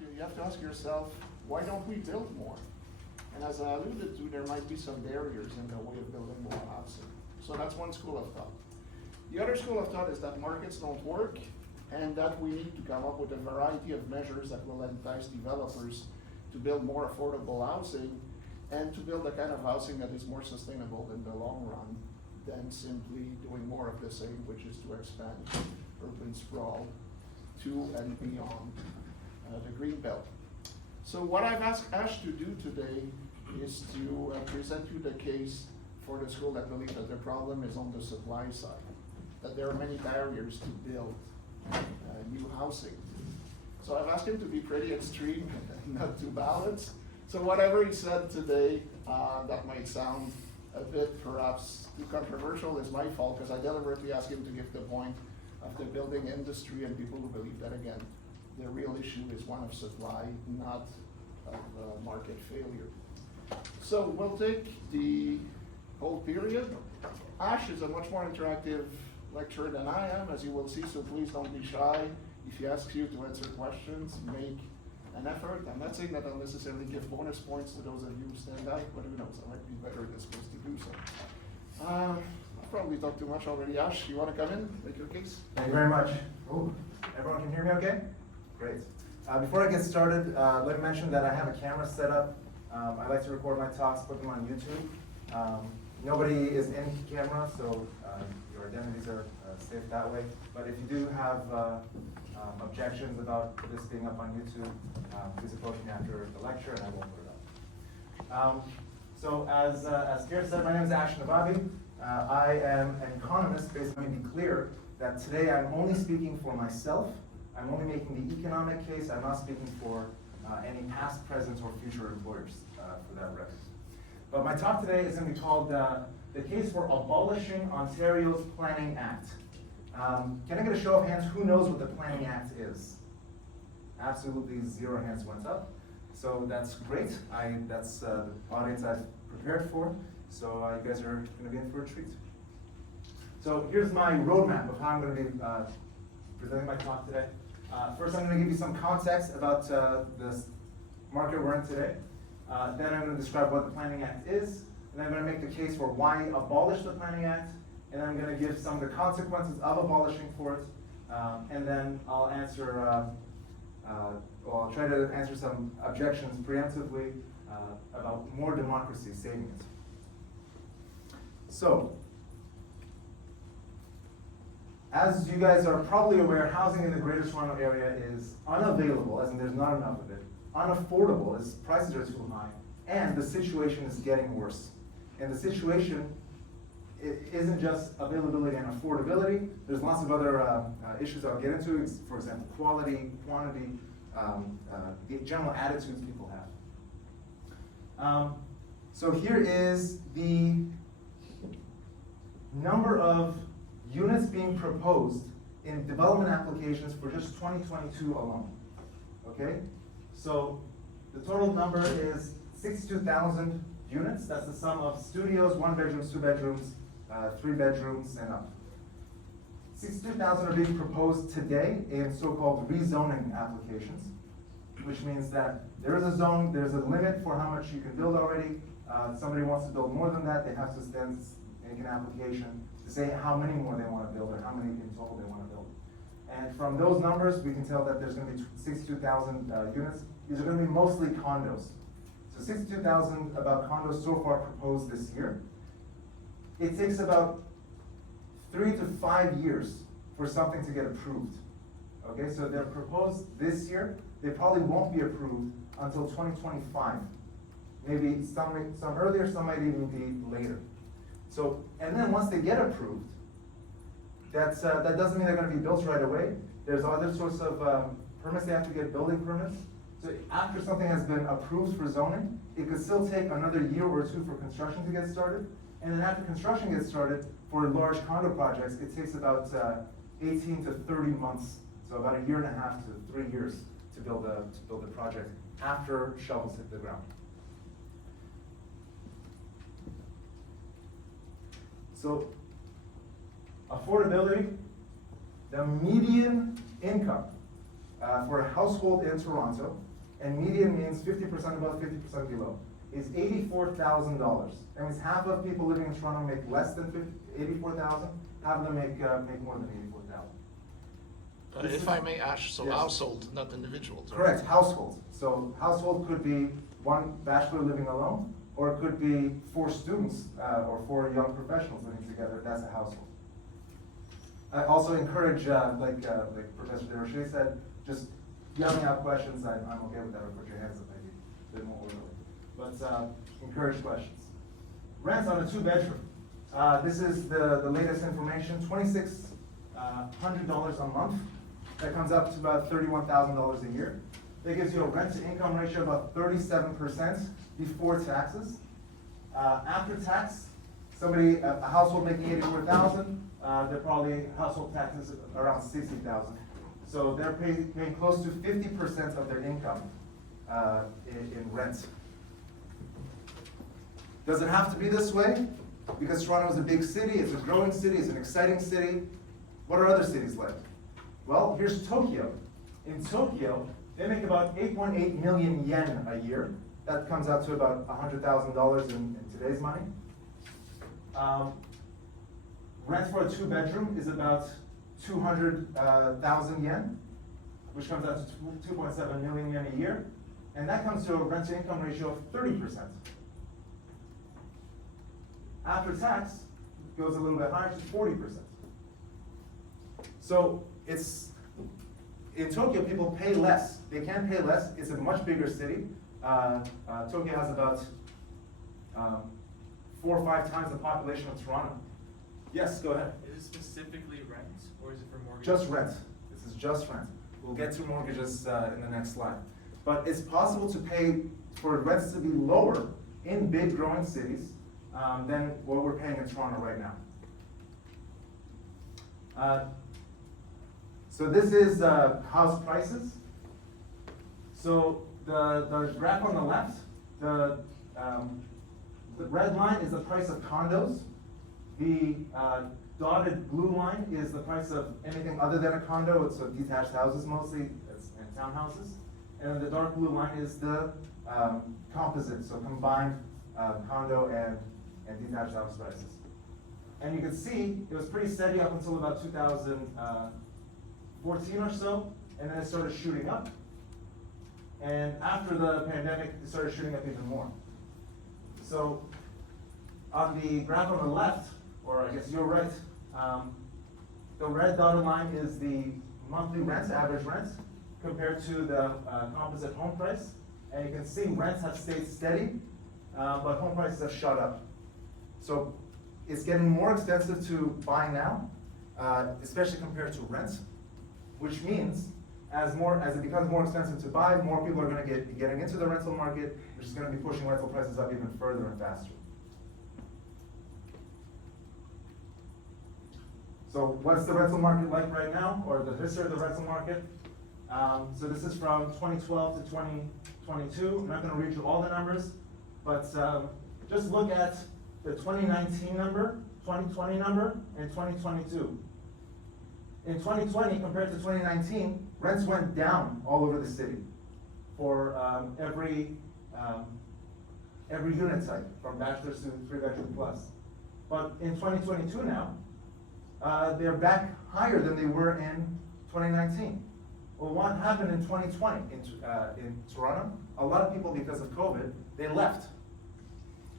you have to ask yourself, why don't we build more? And as I alluded to, there might be some barriers in the way of building more housing. So that's one school of thought. The other school of thought is that markets don't work, and that we need to come up with a variety of measures that will entice developers to build more affordable housing and to build a kind of housing that is more sustainable in the long run than simply doing more of the same, which is to expand urban sprawl to and beyond the green belt. So what I've asked Ash to do today is to present you the case for the school that believe that the problem is on the supply side, that there are many barriers to build new housing. So I've asked him to be pretty extreme and not too balanced. So whatever he said today that might sound a bit perhaps too controversial is my fault, because I deliberately asked him to give the point of the building industry and people who believe that, again, the real issue is one of supply, not of market failure. So we'll take the whole period. Ash is a much more interactive lecturer than I am, as you will see, so please don't be shy. If he asks you to answer questions, make an effort. I'm not saying that I'll necessarily give bonus points to those of you who stand out, but who knows, I might be better disposed to do so. I've probably talked too much already. Ash, you want to come in, make your case? Thank you very much. Ooh, everyone can hear me okay? Great. Before I get started, I'd like to mention that I have a camera set up. I like to record my talks, put them on YouTube. Nobody is in camera, so your identities are safe that way. But if you do have objections about this being up on YouTube, please approach me after the lecture and I won't put it up. So as Pierre said, my name is Ash Nababi. I am an economist. Basically, let me be clear that today I'm only speaking for myself. I'm only making the economic case. I'm not speaking for any past, present, or future employers for that record. But my talk today is going to be called The Case for Abolishing Ontario's Planning Act. Can I get a show of hands? Who knows what the Planning Act is? Absolutely 0 hands went up. So that's great. That's the audience I've prepared for. So you guys are going to be in for a treat. So here's my roadmap of how I'm going to be presenting my talk today. First, I'm going to give you some context about the market we're in today. Then I'm going to describe what the Planning Act is. And then I'm going to make the case for why abolish the Planning Act. And then I'm going to give some of the consequences of abolishing for it. And then I'll answer, I'll try to answer some objections preemptively about more democracy saving it. So, as you guys are probably aware, housing in the Greater Toronto Area is unavailable, as in there's not enough of it, unaffordable, as prices are too high, and the situation is getting worse. And the situation isn't just availability and affordability. There's lots of other issues I'll get into, for example, quality, quantity, the general attitudes people have. So here is the number of units being proposed in development applications for just 2022 alone. Okay? So the total number is 62,000 units. That's the sum of studios, 1 bedrooms, 2 bedrooms, 3 bedrooms, and up. 62,000 are being proposed today in so-called rezoning applications, which means that there is a zone, there's a limit for how much you can build already. Somebody wants to build more than that, they have to then make an application to say how many more they want to build or how many in total they want to build. And from those numbers, we can tell that there's going to be 62,000 units. These are going to be mostly condos. So 62,000 about condos so far proposed this year. It takes about 3 to 5 years for something to get approved. Okay, so they're proposed this year. They probably won't be approved until 2025. Maybe some earlier, some might even be later. So, and then once they get approved, that doesn't mean they're going to be built right away. There's other sorts of permits they have to get, building permits. So after something has been approved for zoning, it could still take another year or two for construction to get started. And then after construction gets started, for large condo projects, it takes about 18 to 30 months, so about 1.5 to 3 years to build a project after shovels hit the ground. So, affordability, the median income for a household in Toronto, and median means 50% above, 50% below, is $84,000. That means half of people living in Toronto make less than 84,000, half of them make more than 84,000. If I may ask, so Yes. household, not individuals. right? Correct, household. So household could be one bachelor living alone, or it could be 4 students or 4 young professionals living together. That's a household. I also encourage, like Professor Desrochers said, just yelling out questions. I'm okay with that, or put your hands up maybe a bit more orderly. But encourage questions. Rent on a 2-bedroom. This is the latest information, $2,600 a month. That comes up to about $31,000 a year. That gives you a rent-to-income ratio of about 37% before taxes. After tax, a household making $84,000, they're probably household taxes around $60,000. So they're paying close to 50% of their income in rent. Does it have to be this way? Because Toronto is a big city, it's a growing city, it's an exciting city. What are other cities like? Well, here's Tokyo. In Tokyo, they make about 8.8 million yen a year. That comes out to about $100,000 in today's money. Rent for a 2-bedroom is about 200,000 yen, which comes out to 2.7 million yen a year. And that comes to a rent-to-income ratio of 30%. After tax, it goes a little bit higher to 40%. So in Tokyo, people pay less. They can pay less. It's a much bigger city. Tokyo has about 4 or 5 times the population of Toronto. Yes, go ahead. Is it specifically rent, or is it for mortgage? Just rent. This is just rent. We'll get to mortgages in the next slide. But it's possible to pay for rents to be lower in big growing cities than what we're paying in Toronto right now. So this is house prices. So the graph on the left, the red line is the price of condos. The dotted blue line is the price of anything other than a condo. It's detached houses mostly, and townhouses. And the dark blue line is the composite, so combined condo and detached house prices. And you can see it was pretty steady up until about 2014 or so, and then it started shooting up. And after the pandemic, it started shooting up even more. So on the graph on the left, or I guess you're right, the red dotted line is the monthly rent, average rent, compared to the composite home price. And you can see rents have stayed steady, but home prices have shot up. So it's getting more expensive to buy now, especially compared to rent, which means as it becomes more expensive to buy, more people are going to be getting into the rental market, which is going to be pushing rental prices up even further and faster. So what's the rental market like right now, or the history of the rental market? So this is from 2012 to 2022. I'm not going to read you all the numbers, but just look at the 2019 number, 2020 number, and 2022. In 2020, compared to 2019, rents went down all over the city for every unit type, from bachelor's to 3-bedroom plus. But in 2022 now, they're back higher than they were in 2019. Well, what happened in 2020 in Toronto? A lot of people, because of COVID, they left.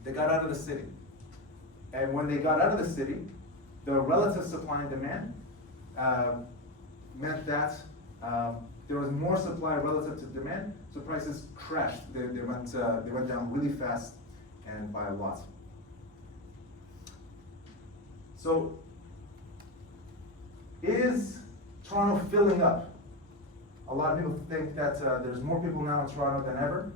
They got out of the city. And when they got out of the city, the relative supply and demand meant that there was more supply relative to demand, so prices crashed. They went down really fast and by a lot. So, is Toronto filling up? A lot of people think that there's more people now in Toronto than ever.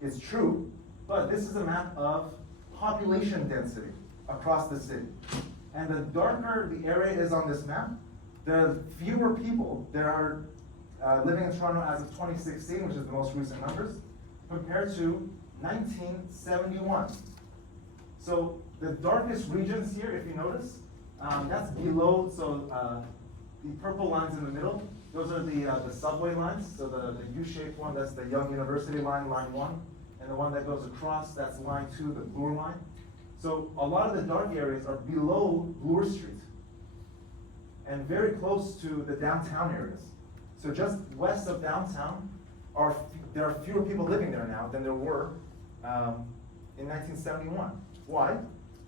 It's true, but this is a map of population density across the city. And the darker the area is on this map, the fewer people there are living in Toronto as of 2016, which is the most recent numbers, compared to 1971. So the darkest regions here, if you notice, that's below, so the purple lines in the middle, those are the subway lines. So the U-shaped one, that's the Young University line, line 1. And the one that goes across, that's line 2, the Bloor line. So a lot of the dark areas are below Bloor Street and very close to the downtown areas. So just west of downtown, there are fewer people living there now than there were in 1971. Why?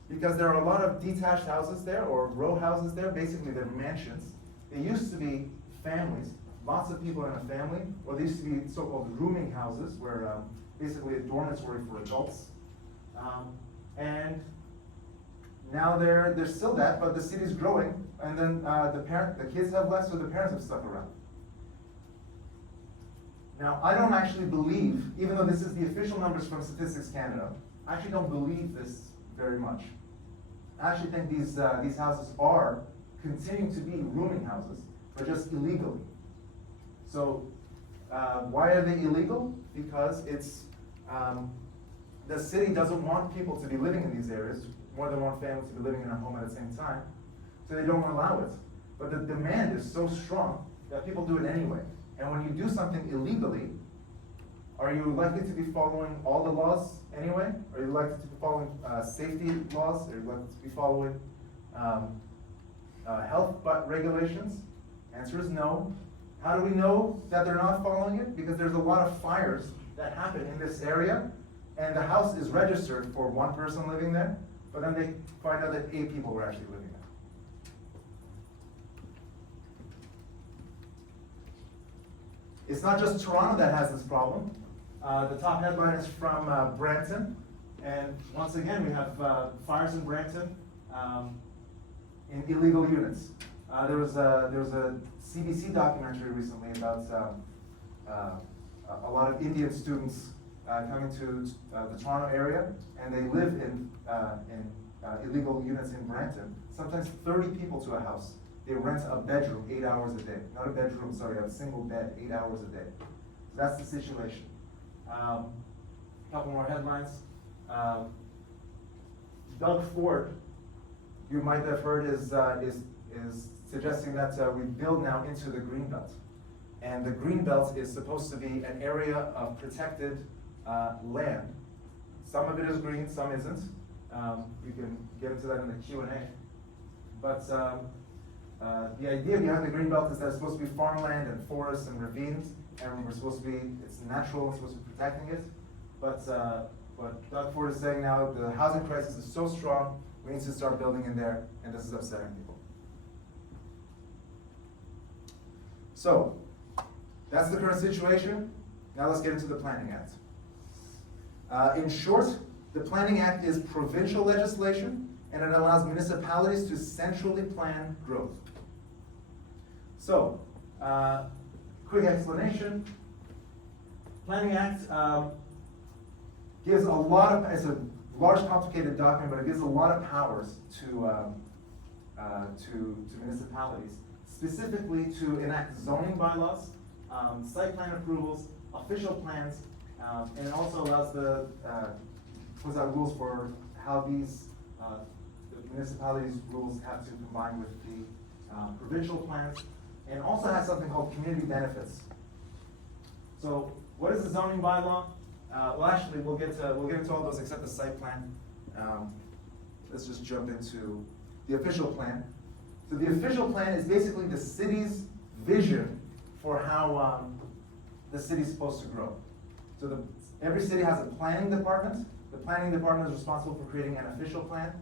Because there are a lot of detached houses there, or row houses there. Basically, they're mansions. They used to be families, lots of people in a family, or they used to be so-called rooming houses, where basically a dormitory for adults. And now they're still that, but the city's growing, and then the kids have left, so the parents have stuck around. Now, I don't actually believe, even though this is the official numbers from Statistics Canada, I actually don't believe this very much. I actually think these houses are continuing to be rooming houses, but just illegally. So, why are they illegal? Because it's, the city doesn't want people to be living in these areas, more than one family to be living in a home at the same time, so they don't allow it. But the demand is so strong that people do it anyway. And when you do something illegally, are you likely to be following all the laws anyway? Are you likely to be following safety laws? Are you likely to be following health regulations? Answer is no. How do we know that they're not following it? Because there's a lot of fires that happen in this area, and the house is registered for one person living there, but then they find out that 8 people were actually living there. It's not just Toronto that has this problem. The top headline is from Brampton, and once again we have fires in Brampton in illegal units. There was a CBC documentary recently about a lot of Indian students coming to the Toronto area, and they live in illegal units in Brampton. Sometimes 30 people to a house. They rent a bedroom 8 hours a day. Not a bedroom, sorry, a single bed, 8 hours a day. So that's the situation. A couple more headlines. Doug Ford, you might have heard, is suggesting that we build now into the Greenbelt. And the Greenbelt is supposed to be an area of protected land. Some of it is green, some isn't. You can get into that in the Q&A. But the idea behind the Greenbelt is that it's supposed to be farmland and forests and ravines, and it's natural, we're supposed to be protecting it. But Doug Ford is saying now the housing crisis is so strong, we need to start building in there, and this is upsetting people. So, that's the current situation. Now let's get into the Planning Act. In short, the Planning Act is provincial legislation, and it allows municipalities to centrally plan growth. So, quick explanation. Planning Act gives it's a large, complicated document, but it gives a lot of powers to municipalities, specifically to enact zoning bylaws, site plan approvals, official plans, and it also allows puts out rules for how these the municipalities' rules have to combine with the provincial plans, and also has something called community benefits. So, what is the zoning bylaw? Well, actually, we'll get into all those except the site plan. Let's just jump into the official plan. So, the official plan is basically the city's vision for how the city's supposed to grow. So, every city has a planning department. The planning department is responsible for creating an official plan.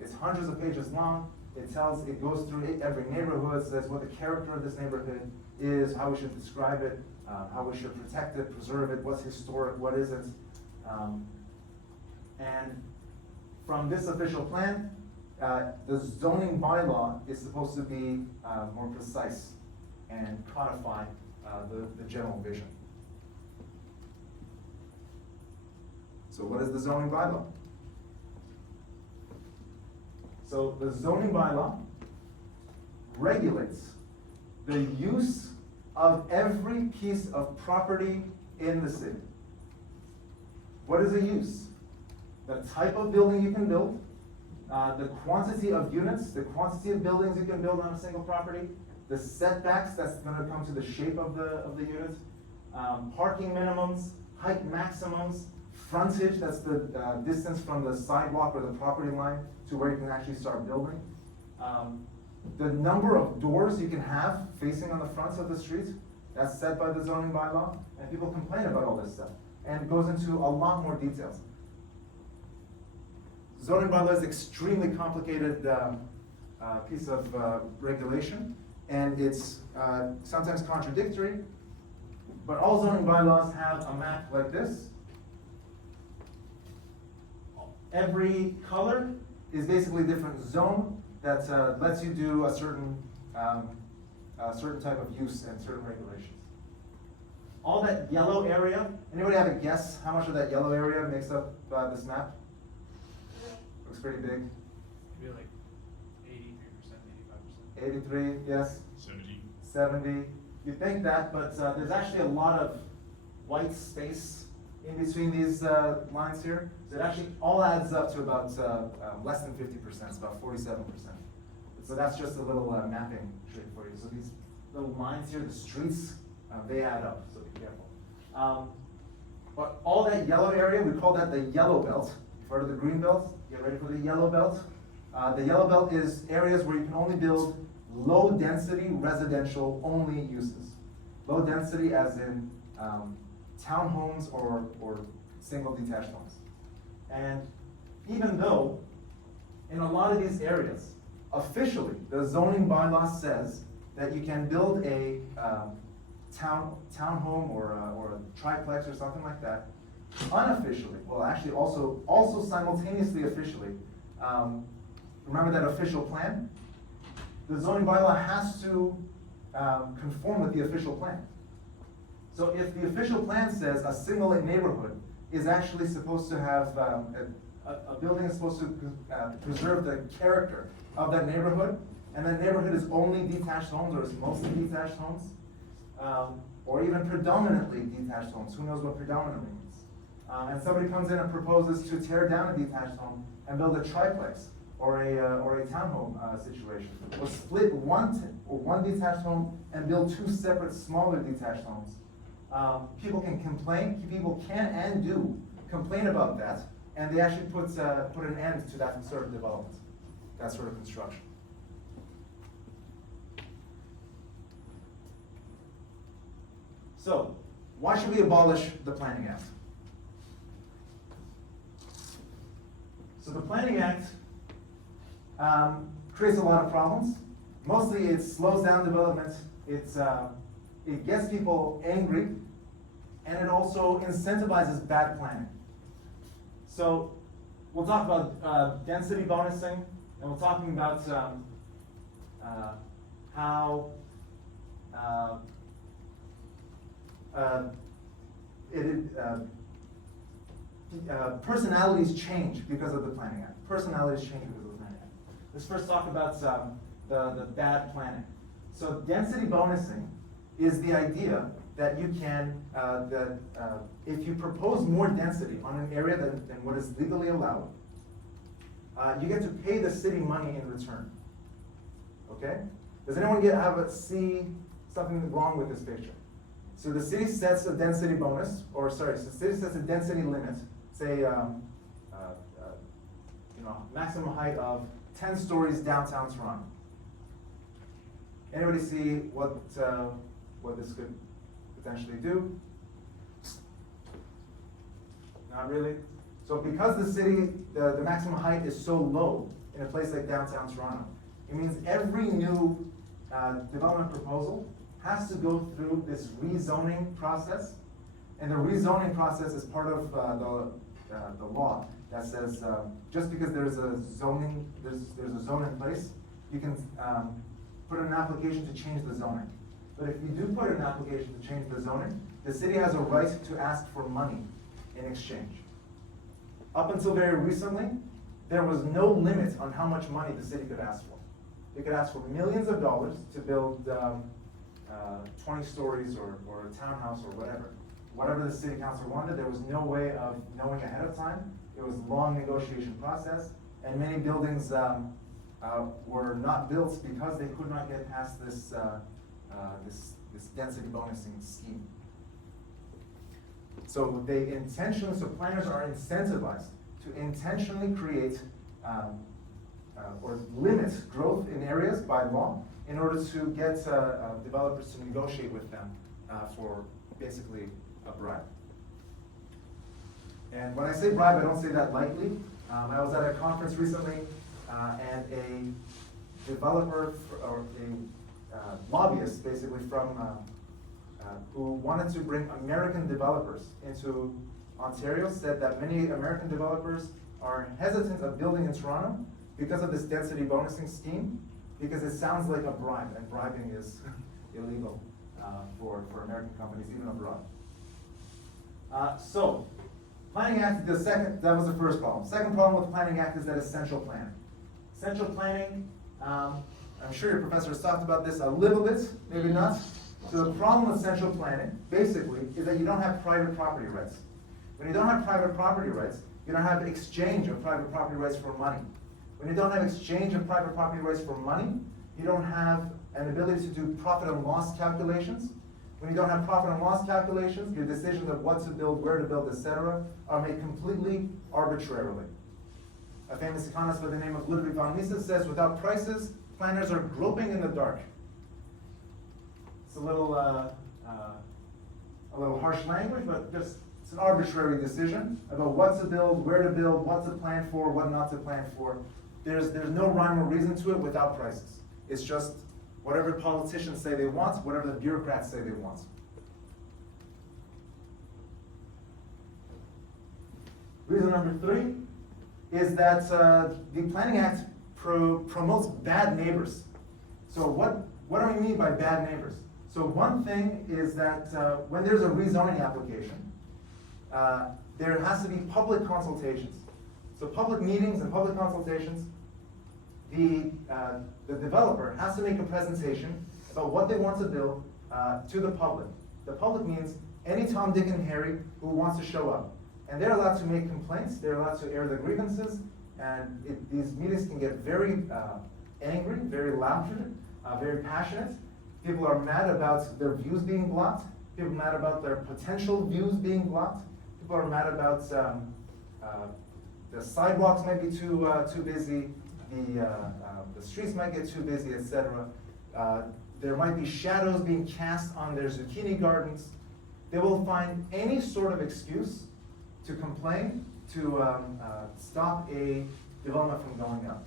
It's hundreds of pages long. It goes through every neighborhood, says what the character of this neighborhood is, how we should describe it, how we should protect it, preserve it, what's historic, what isn't. And from this official plan, the zoning bylaw is supposed to be more precise and codify the general vision. So what is the zoning bylaw? So the zoning bylaw regulates the use of every piece of property in the city. What is a use? The type of building you can build, the quantity of units, the quantity of buildings you can build on a single property, the setbacks that's gonna come to the shape of the unit, parking minimums, height maximums, frontage, that's the distance from the sidewalk or the property line to where you can actually start building. The number of doors you can have facing on the fronts of the street, that's set by the zoning bylaw, and people complain about all this stuff. And it goes into a lot more details. Zoning bylaw is extremely complicated piece of regulation, and it's sometimes contradictory, but all zoning bylaws have a map like this. Every color is basically a different zone that lets you do a certain type of use and certain regulations. All that yellow area, anybody have a guess how much of that yellow area makes up this map? Looks pretty big. Maybe like 83%, 85%. 83, yes? 70. 70. You think that, but there's actually a lot of white space in between these lines here. So it actually all adds up to about less than 50%, it's about 47%. So that's just a little mapping trick for you. So these little lines here, the streets, they add up, so be careful. But all that yellow area, we call that the yellow belt. You've heard of the green belt? Get ready for the yellow belt. The yellow belt is areas where you can only build low density residential only uses. Low density as in townhomes or single detached homes. And even though in a lot of these areas, officially, the zoning bylaw says that you can build a townhome or a triplex or something like that, unofficially, well actually also simultaneously officially, remember that official plan? The zoning bylaw has to conform with the official plan. So if the official plan says a single neighborhood is actually supposed to have, a building is supposed to preserve the character of that neighborhood, and that neighborhood is only detached homes or is mostly detached homes, or even predominantly detached homes, who knows what predominantly means. And somebody comes in and proposes to tear down a detached home and build a triplex or a townhome situation, or split one detached home and build two separate smaller detached homes. People can complain, people can and do complain about that, and they actually put an end to that sort of development, that sort of construction. So, why should we abolish the Planning Act? So the Planning Act creates a lot of problems. Mostly it slows down development, it gets people angry, and it also incentivizes bad planning. So we'll talk about density bonusing, and we're talking about how personalities change because of the Planning Act. Personalities change because of the Planning Act. Let's first talk about the bad planning. So density bonusing is the idea that you can, if you propose more density on an area than what is legally allowed, you get to pay the city money in return. Okay? Does anyone see something wrong with this picture? So the city sets a density bonus, or sorry, so the city sets a density limit, say, maximum height of 10 stories downtown Toronto. Anybody see what this could potentially do? Not really. So because the city, the maximum height is so low in a place like downtown Toronto, it means every new development proposal has to go through this rezoning process, and the rezoning process is part of the law that says just because there's a zone in place, you can put in an application to change the zoning. But if you do put in an application to change the zoning, the city has a right to ask for money in exchange. Up until very recently, there was no limit on how much money the city could ask for. They could ask for millions of dollars to build 20 stories or a townhouse or whatever. Whatever the city council wanted, there was no way of knowing ahead of time. It was a long negotiation process, and many buildings were not built because they could not get past this density bonusing scheme. So planners are incentivized to intentionally create or limit growth in areas by law in order to get developers to negotiate with them for basically a bribe. And when I say bribe, I don't say that lightly. I was at a conference recently, and a developer or a lobbyist, basically from who wanted to bring American developers into Ontario, said that many American developers are hesitant of building in Toronto because of this density bonusing scheme, because it sounds like a bribe, and bribing is illegal for American companies, even abroad. So, Planning Act, that was the first problem. Second problem with the Planning Act is that essential planning. Essential planning, I'm sure your professor has talked about this a little bit, maybe not. So the problem with essential planning, basically, is that you don't have private property rights. When you don't have private property rights, you don't have exchange of private property rights for money. When you don't have exchange of private property rights for money, you don't have an ability to do profit and loss calculations. When you don't have profit and loss calculations, your decisions of what to build, where to build, etc., are made completely arbitrarily. A famous economist by the name of Ludwig von Mises says, without prices, planners are groping in the dark. It's a little harsh language, but just it's an arbitrary decision about what to build, where to build, what to plan for, what not to plan for. There's no rhyme or reason to it without prices. It's just whatever politicians say they want, whatever the bureaucrats say they want. Reason number 3 is that the Planning Act promotes bad neighbors. So what do we mean by bad neighbors? So one thing is that when there's a rezoning application, there has to be public consultations. So public meetings and public consultations, the developer has to make a presentation about what they want to build to the public. The public means any Tom, Dick, and Harry who wants to show up. And they're allowed to make complaints, they're allowed to air their grievances, and these meetings can get very angry, very loud, very passionate. People are mad about their views being blocked. People are mad about their potential views being blocked. People are mad about the sidewalks might be too busy, the streets might get too busy, etc. There might be shadows being cast on their zucchini gardens. They will find any sort of excuse to complain, to stop a development from going up.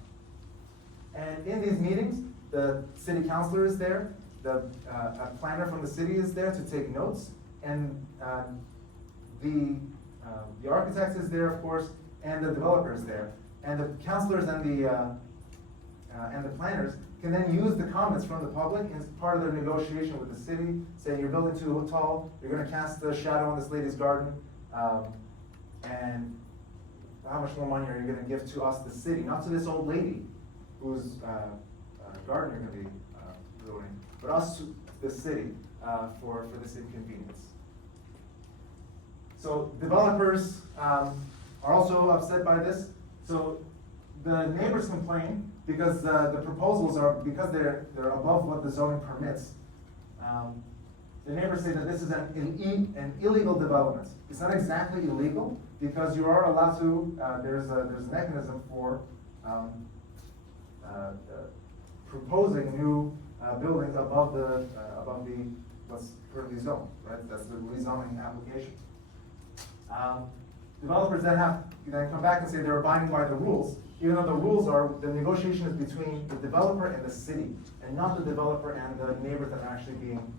And in these meetings, the city councilor is there, a planner from the city is there to take notes, and the architect is there, of course, and the developer is there. And the councilors and the planners can then use the comments from the public as part of their negotiation with the city, saying you're building too tall, you're going to cast the shadow on this lady's garden, and how much more money are you going to give to us, the city, not to this old lady whose garden you're going to be ruining, but us, the city, for this inconvenience. So developers are also upset by this. So the neighbors complain because the proposals are, because they're above what the zoning permits. The neighbors say that this is an illegal development. It's not exactly illegal because you are allowed to. There's a mechanism for proposing new buildings above the what's currently zoned. Right, that's the rezoning application. Developers then come back and say they're abiding by the rules, even though the rules are, the negotiation is between the developer and the city, and not the developer and the neighbors that are actually being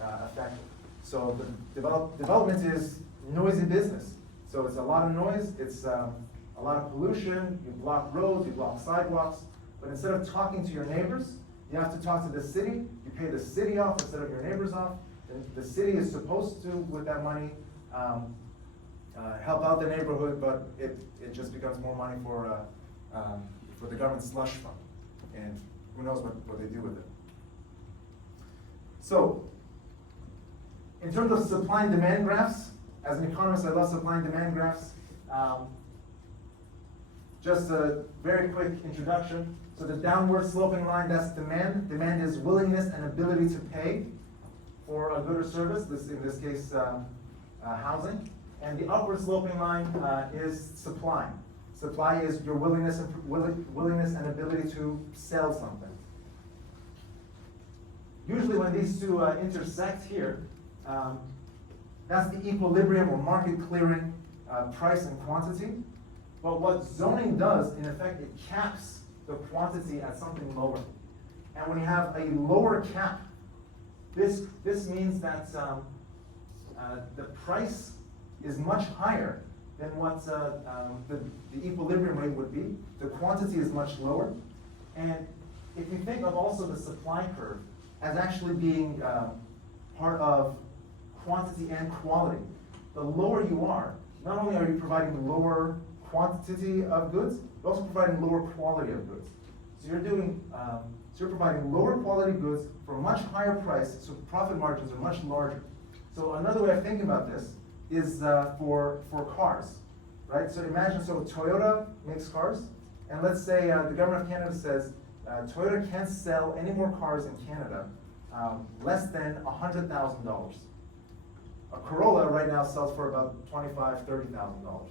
affected. So the development is noisy business. So it's a lot of noise, it's a lot of pollution, you block roads, you block sidewalks, but instead of talking to your neighbors, you have to talk to the city, you pay the city off instead of your neighbors off, and the city is supposed to, with that money, help out the neighborhood, but it just becomes more money for the government slush fund, and who knows what they do with it. So, in terms of supply and demand graphs, as an economist, I love supply and demand graphs. just a very quick introduction. So the downward sloping line, that's demand. Demand is willingness and ability to pay for a good or service, in this case, housing. And the upward sloping line is supply. Supply is your willingness and ability to sell something. Usually when these two intersect here, that's the equilibrium or market clearing price and quantity. But what zoning does, in effect, it caps the quantity at something lower. And when you have a lower cap, this means that the price is much higher than what the equilibrium rate would be. The quantity is much lower. And if you think of also the supply curve as actually being part of quantity and quality, the lower you are, not only are you providing lower quantity of goods, you're also providing lower quality of goods. So you're providing lower quality goods for a much higher price, so profit margins are much larger. So another way of thinking about this is for cars, right? So imagine, Toyota makes cars, and let's say the government of Canada says Toyota can't sell any more cars in Canada less than $100,000. A Corolla right now sells for about $25,000, $30,000.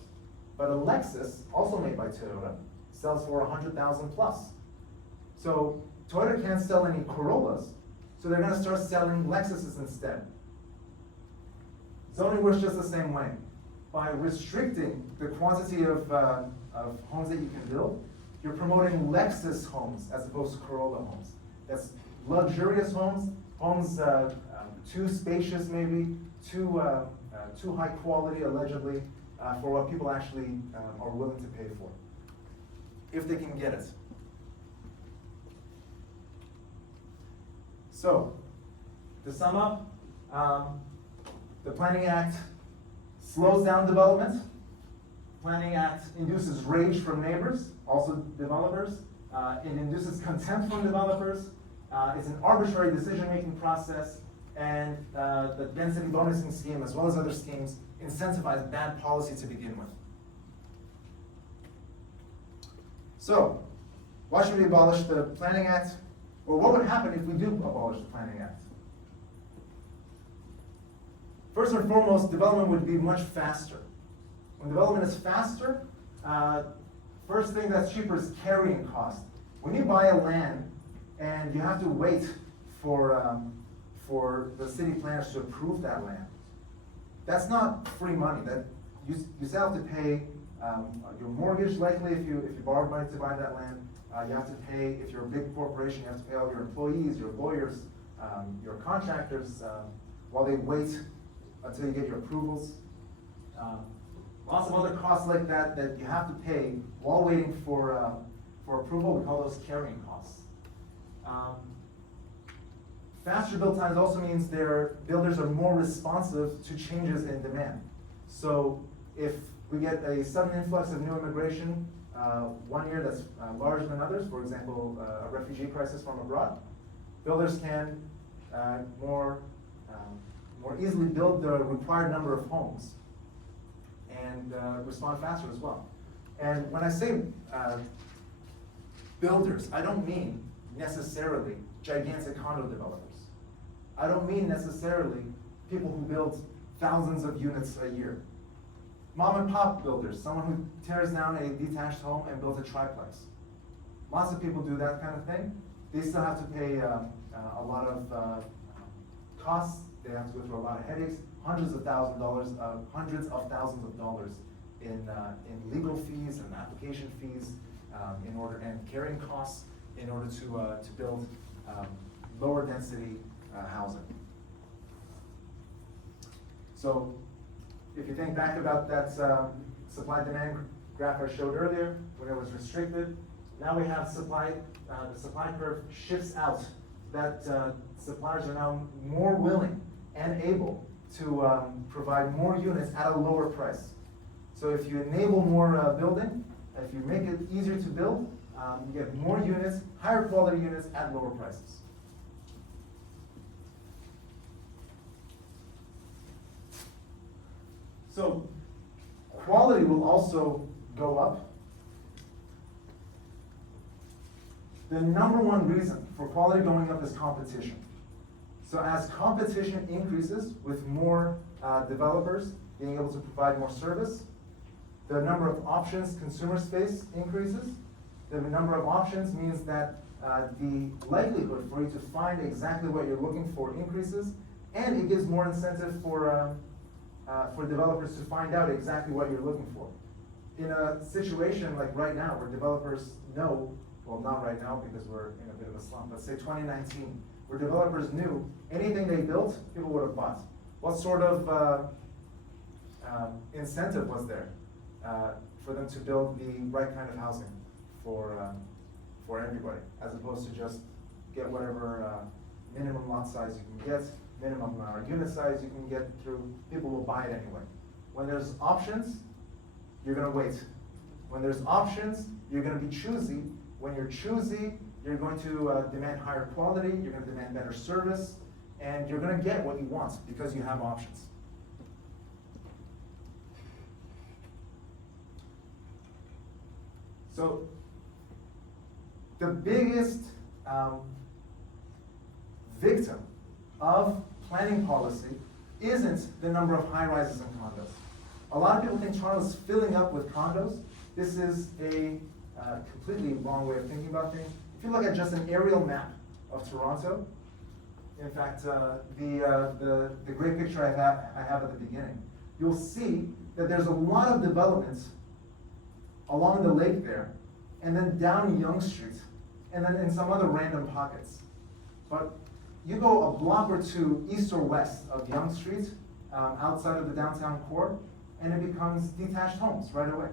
But a Lexus, also made by Toyota, sells for $100,000 plus. So Toyota can't sell any Corollas, so they're gonna start selling Lexuses instead. Zoning works just the same way. By restricting the quantity of homes that you can build, you're promoting Lexus homes as opposed to Corolla homes. That's luxurious homes, too spacious maybe, too high quality allegedly for what people actually are willing to pay for, if they can get it. So, to sum up, the Planning Act slows down development. Planning Act induces rage from neighbors, also developers. It induces contempt from developers. It's an arbitrary decision-making process, and the density bonusing scheme, as well as other schemes, incentivize bad policy to begin with. So, why should we abolish the Planning Act? Well, what would happen if we do abolish the Planning Act? First and foremost, development would be much faster. When development is faster, first thing that's cheaper is carrying cost. When you buy a land and you have to wait for the city planners to approve that land, that's not free money. That you still have to pay your mortgage, likely if you borrowed money to buy that land. You have to pay, if you're a big corporation, you have to pay all your employees, your lawyers, your contractors, while they wait until you get your approvals. Lots of other costs like that you have to pay while waiting for approval. We call those carrying costs. Faster build times also means builders are more responsive to changes in demand. So if we get a sudden influx of new immigration one year that's larger than others, for example, a refugee crisis from abroad, builders can more easily build the required number of homes and respond faster as well. And when I say builders, I don't mean necessarily gigantic condo developers. I don't mean necessarily people who build thousands of units a year. Mom and pop builders, someone who tears down a detached home and builds a triplex. Lots of people do that kind of thing. They still have to pay a lot of costs. They have to go through a lot of headaches, hundreds of thousands of dollars in legal fees and application fees, and carrying costs in order to build lower density housing. So, if you think back about that supply-demand graph I showed earlier, when it was restricted, now we have the supply curve shifts out. That suppliers are now more willing and able to provide more units at a lower price. So if you enable more building, if you make it easier to build, you get more units, higher quality units at lower prices. So quality will also go up. the number one reason for quality going up is competition. So as competition increases with more developers being able to provide more service, the number of options consumer space increases. The number of options means that the likelihood for you to find exactly what you're looking for increases, and it gives more incentive for developers to find out exactly what you're looking for. In a situation like right now where developers know, well, not right now because we're in a bit of a slump, but say 2019, where developers knew anything they built, people would have bought. What sort of incentive was there for them to build the right kind of housing for everybody, as opposed to just get whatever minimum lot size you can get, minimum unit size you can get through, people will buy it anyway. When there's options, you're gonna wait. When there's options, you're gonna be choosy. When you're choosy, you're going to demand higher quality, you're gonna demand better service, and you're gonna get what you want because you have options. So, the biggest victim of planning policy isn't the number of high-rises and condos. A lot of people think Toronto's filling up with condos. This is a completely wrong way of thinking about things. If you look at just an aerial map of Toronto, in fact, the great picture I have at the beginning, you'll see that there's a lot of developments along the lake there, and then down Yonge Street, and then in some other random pockets. But you go a block or two east or west of Yonge Street, outside of the downtown core, and it becomes detached homes right away.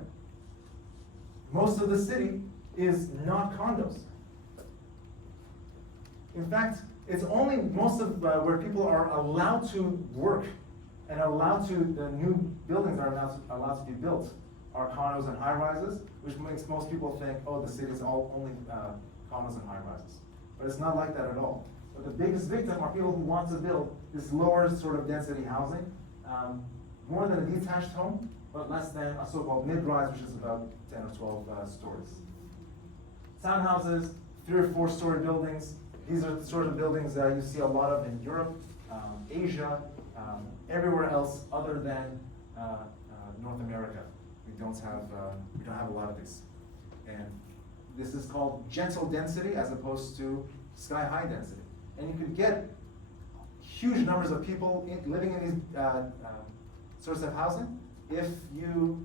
Most of the city is not condos. In fact, it's only most of where people are allowed to work and allowed to, the new buildings are allowed to be built are condos and high-rises, which makes most people think, oh, the city is only condos and high-rises. But it's not like that at all. But the biggest victim are people who want to build this lower sort of density housing, more than a detached home, but less than a so-called mid-rise, which is about 10 or 12 stories. Townhouses, 3 or 4 story buildings. These are the sort of buildings that you see a lot of in Europe, Asia, everywhere else other than North America. We don't have a lot of these. And this is called gentle density as opposed to sky-high density. And you could get huge numbers of people living in these sorts of housing if you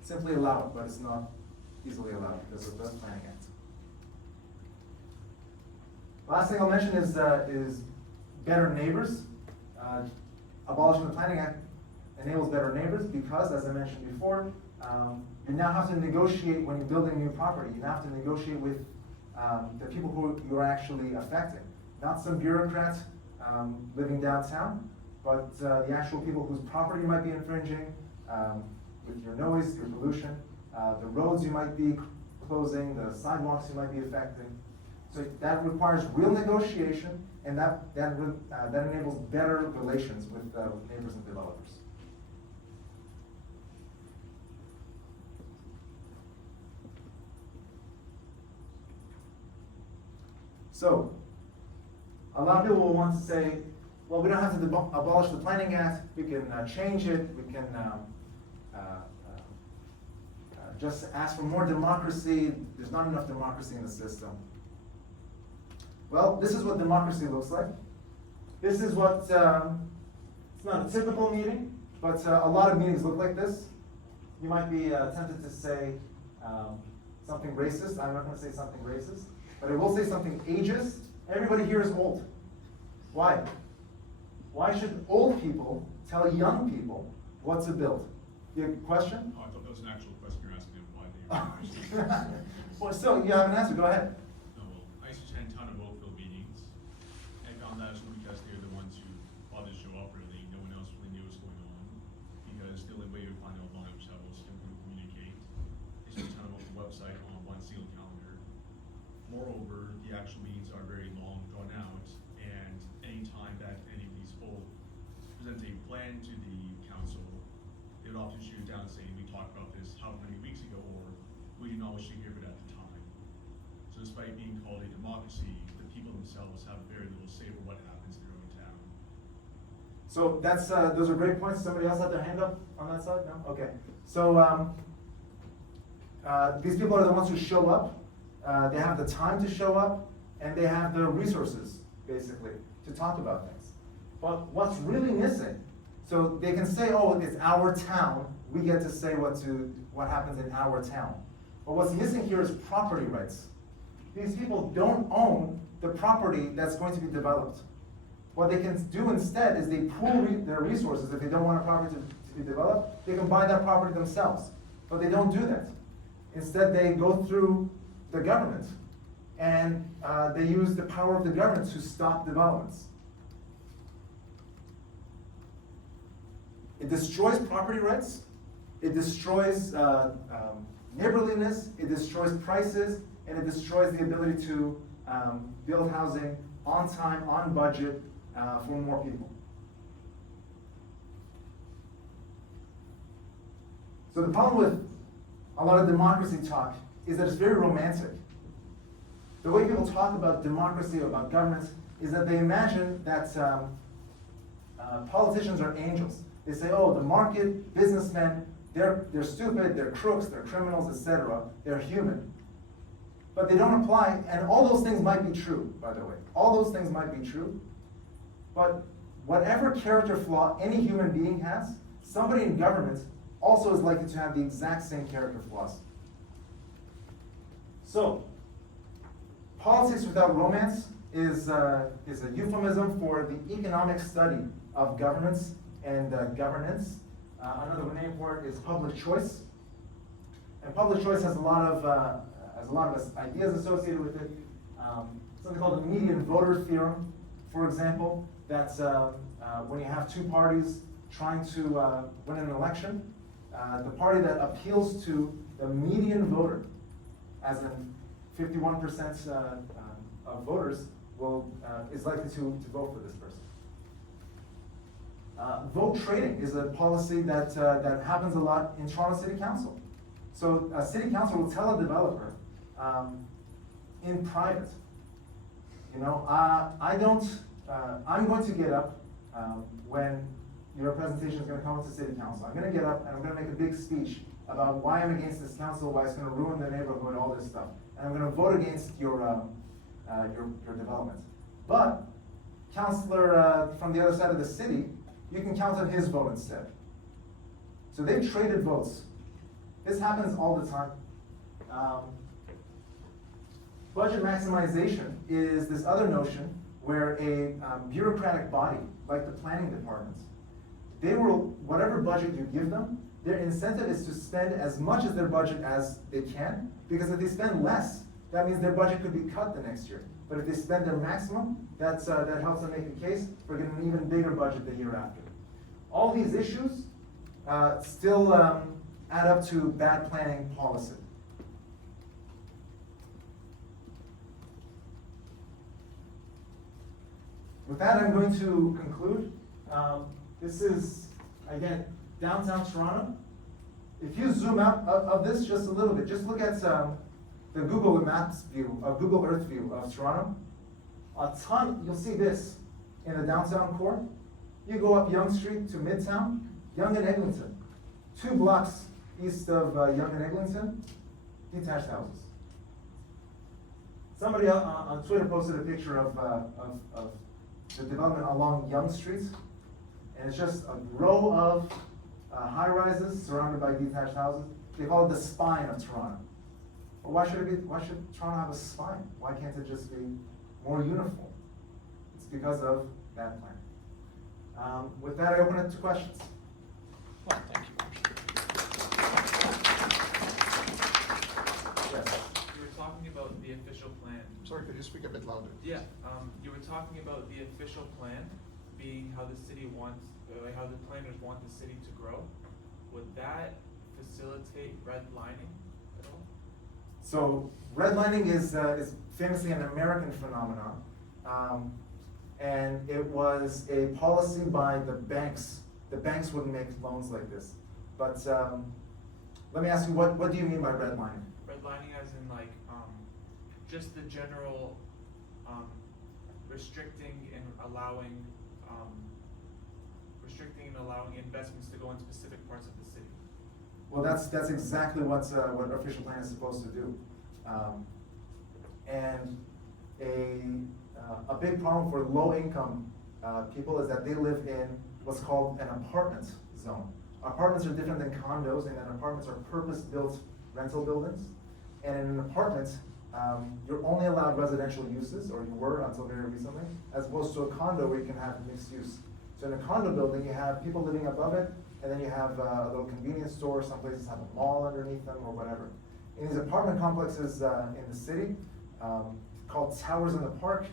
simply allow it, but it's not easily allowed because of the Planning Act. Last thing I'll mention is better neighbors. Abolishing the Planning Act enables better neighbors because, as I mentioned before, you now have to negotiate when you're building new property. You now have to negotiate with the people who you're actually affecting. Not some bureaucrat living downtown, but the actual people whose property you might be infringing, with your noise, your pollution, the roads you might be closing, the sidewalks you might be affecting. So that requires real negotiation, and that enables better relations with neighbors and developers. So, a lot of people will want to say, well, we don't have to abolish the Planning Act, we can change it, we can just ask for more democracy, there's not enough democracy in the system. Well, this is what democracy looks like. This is what, it's not a typical meeting, but a lot of meetings look like this. You might be tempted to say something racist. I'm not going to say something racist, but I will say something ageist. Everybody here is old. Why? Why should old people tell young people what to build? You have a question? Oh, I thought that was an actual question you're asking of why they Well, still, you have an answer. Go ahead. No, well, I used to attend a ton of Oakville meetings, and I found that simply because they're the ones who wanted to show up, really. No one else really knew what's going on, because the only way you find out online was how most people communicate. They spend a ton of the website on one sealed calendar. Moreover, the actual meetings are very long, drawn out, and any time that any of these folk present a plan to the council, they would often shoot down saying, we talked about this how many weeks ago, or we didn't always shoot here, but at the time. So So despite being called a democracy, the people themselves have very little say over what happens in their own town. So that's, those are great points. Somebody else had their hand up on that side? No? Okay. So, these people are the ones who show up. They have the time to show up, and they have the resources, basically, to talk about things. But what's really missing, so they can say, oh, it's our town, we get to say what happens in our town. But what's missing here is property rights. These people don't own the property that's going to be developed. What they can do instead is they pool their resources. If they don't want a property to be developed, they can buy that property themselves. But they don't do that. Instead, they go through the government, and they use the power of the government to stop developments. It destroys property rights, it destroys neighborliness, it destroys prices, and it destroys the ability to build housing on time, on budget, for more people. So the problem with a lot of democracy talk is that it's very romantic. The way people talk about democracy, about governments, is that they imagine that politicians are angels. They say, oh, the market, businessmen, they're stupid, they're crooks, they're criminals, etc. They're human. But they don't apply, and all those things might be true, by the way. All those things might be true. But whatever character flaw any human being has, somebody in government also is likely to have the exact same character flaws. So, politics without romance is a euphemism for the economic study of governments and governance. Another name for it is public choice. And public choice has a lot of ideas associated with it. Something called the median voter theorem, for example, that's when you have two parties trying to win an election, the party that appeals to the median voter, as in 51% of voters, is likely to vote for this person. Vote trading is a policy that happens a lot in Toronto City Council. So a city council will tell a developer in private, you know, I'm going to get up when your presentation is going to come to city council. I'm going to get up and I'm going to make a big speech about why I'm against this council, why it's going to ruin the neighborhood, all this stuff. And I'm going to vote against your development. But councillor from the other side of the city, you can count on his vote instead. So they've traded votes. This happens all the time. Budget maximization is this other notion where a bureaucratic body, like the planning department, they will, whatever budget you give them, their incentive is to spend as much as their budget as they can, because if they spend less, that means their budget could be cut the next year. But if they spend their maximum, that helps them make a case for getting an even bigger budget the year after. All these issues still add up to bad planning policy. With that, I'm going to conclude. This is, again, downtown Toronto. If you zoom out of this just a little bit, just look at the Google Maps view, Google Earth view of Toronto. You'll see this in the downtown core. You go up Yonge Street to Midtown, Yonge and Eglinton. 2 blocks east of Yonge and Eglinton, detached houses. Somebody on Twitter posted a picture of the development along Yonge Street, and it's just a row of high-rises surrounded by detached houses. They call it the spine of Toronto. But why should Toronto have a spine? Why can't it just be more uniform? It's because of that plan. With that, I open it to questions. Well, thank you. Yes. You were talking about the official plan. Sorry, could you speak a bit louder? Yeah, you were talking about the official plan being how the city wants, like how the planners want the city to grow. Would that facilitate redlining at all? So redlining is famously an American phenomenon, and it was a policy by the banks. The banks wouldn't make loans like this. But let me ask you, what do you mean by redlining? Redlining as in like, just the general, restricting and allowing investments to go in specific parts of the city. Well, that's exactly what official plan is supposed to do. And a big problem for low-income people is that they live in what's called an apartment zone. Apartments are different than condos, and then apartments are purpose-built rental buildings. And in an apartment, you're only allowed residential uses, or you were until very recently, as opposed to a condo where you can have mixed use. So in a condo building, you have people living above it, and then you have a little convenience store, some places have a mall underneath them, or whatever. In these apartment complexes in the city, called Towers in the Park,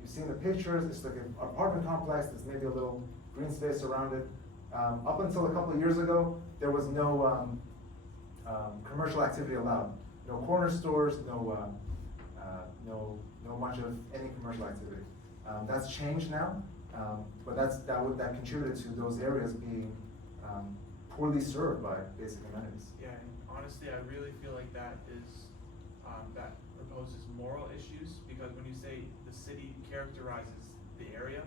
you've seen the pictures, it's like an apartment complex, there's maybe a little green space around it. Up until a couple of years ago, there was no commercial activity allowed. No corner stores, no much of any commercial activity. That's changed now, but that contributed to those areas being poorly served by basic amenities. Yeah, and honestly, I really feel like that proposes moral issues, because when you say the city characterizes the area,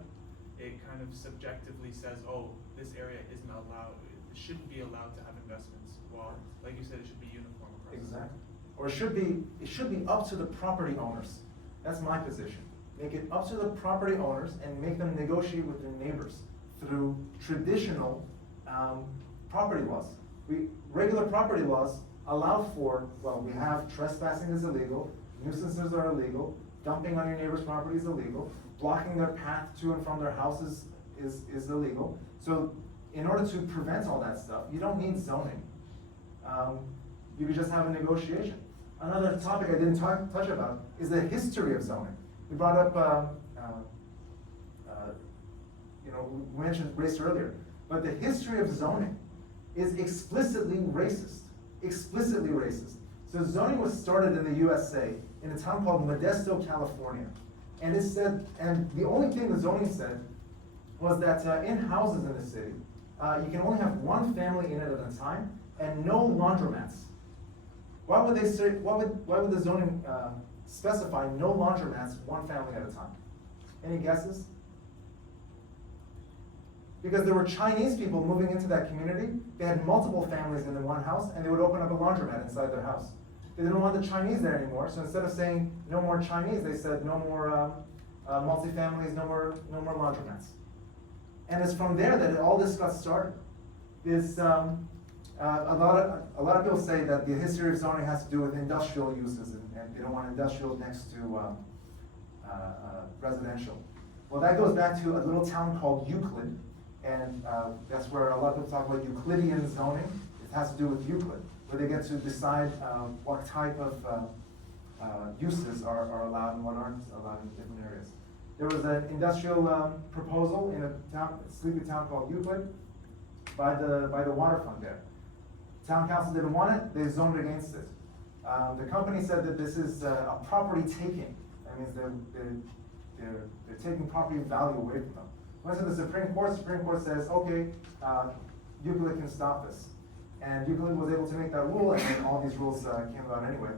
it kind of subjectively says, oh, this area isn't allowed, it shouldn't be allowed to have investments. Well, like you said, it should be uniform across. Exactly. Or it should be up to the property owners. That's my position. Make it up to the property owners and make them negotiate with their neighbors through traditional property laws. Regular property laws allow for, well, we have trespassing is illegal, nuisances are illegal, dumping on your neighbor's property is illegal, blocking their path to and from their houses is illegal. So in order to prevent all that stuff, you don't need zoning. You could just have a negotiation. Another topic I didn't touch about is the history of zoning. We brought up, we mentioned race earlier, but the history of zoning is explicitly racist. Explicitly racist. So zoning was started in the USA in a town called Modesto, California. And it said, and the only thing the zoning said was that in houses in the city, you can only have one family in it at a time and no laundromats. Why would they say, why would the zoning specify no laundromats, one family at a time? Any guesses? Because there were Chinese people moving into that community. They had multiple families in one house, and they would open up a laundromat inside their house. They didn't want the Chinese there anymore, so instead of saying no more Chinese, they said no more multi-families, no more laundromats. And it's from there that all this got started. A lot of people say that the history of zoning has to do with industrial uses, and they don't want industrial next to residential. Well, that goes back to a little town called Euclid, and that's where a lot of people talk about Euclidean zoning. It has to do with Euclid, where they get to decide what type of uses are allowed and what aren't allowed in different areas. There was an industrial proposal in a sleepy town called Euclid by the waterfront there. Town council didn't want it, they zoned against it. The company said that this is a property taking. That means they're taking property value away from them. Went to the Supreme Court says, okay, Euclid can stop this. And Euclid was able to make that rule, and then all these rules came about anyway.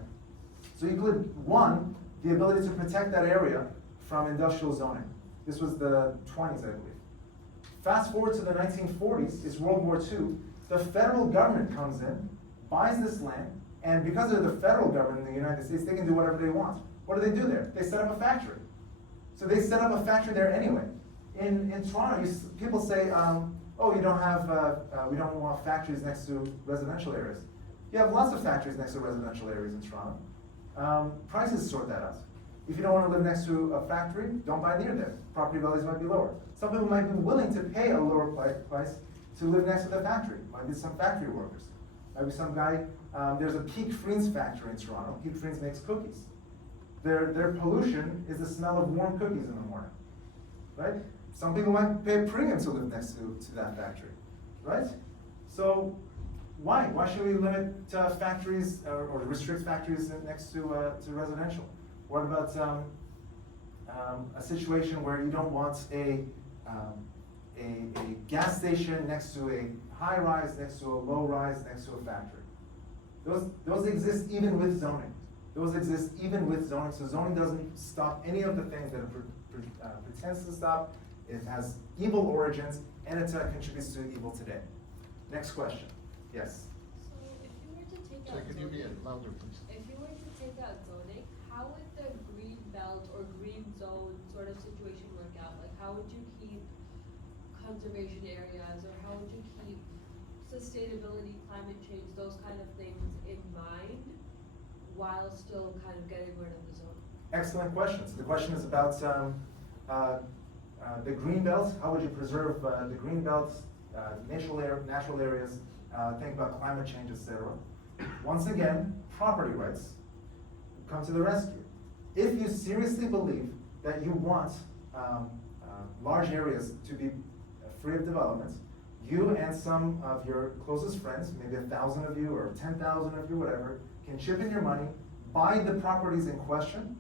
So Euclid won the ability to protect that area from industrial zoning. This was the 20s, I believe. Fast forward to the 1940s, it's World War II. The federal government comes in, buys this land, and because they're the federal government in the United States, they can do whatever they want. What do? They set up a factory. So they set up a factory there anyway. In Toronto, people say, oh, you don't have, we don't want factories next to residential areas. You have lots of factories next to residential areas in Toronto. Prices sort that out. If you don't want to live next to a factory, don't buy near there. Property values might be lower. Some people might be willing to pay a lower price to live next to the factory. Might be some factory workers. Might be some guy, there's a Peak Friends factory in Toronto. Peak Friends makes cookies. Their pollution is the smell of warm cookies in the morning, right? Some people might pay a premium to live next to that factory, right? So why? Why should we limit factories or restrict factories next to residential? What about a situation where you don't want a gas station next to a high rise, next to a low rise, next to a factory? Those exist even with zoning. Those exist even with zoning, so zoning doesn't stop any of the things that it pretends to stop. It has evil origins, and it contributes to evil today. Next question. Yes? So if you were to take So out could you be zoning, louder, please? if you were to take out zoning, how would the green belt or green zone sort of situation work out? Like, how would you keep conservation areas, or how would you keep sustainability, climate change, those kind of things in mind, while still kind of getting rid of the zone? Excellent question. So the question is about the green belt. How would you preserve the green belt, natural areas, think about climate change, etc. Once again, property rights come to the rescue. If you seriously believe that you want large areas to be free of development, you and some of your closest friends, maybe 1,000 of you or 10,000 of you, whatever, can chip in your money, buy the properties in question,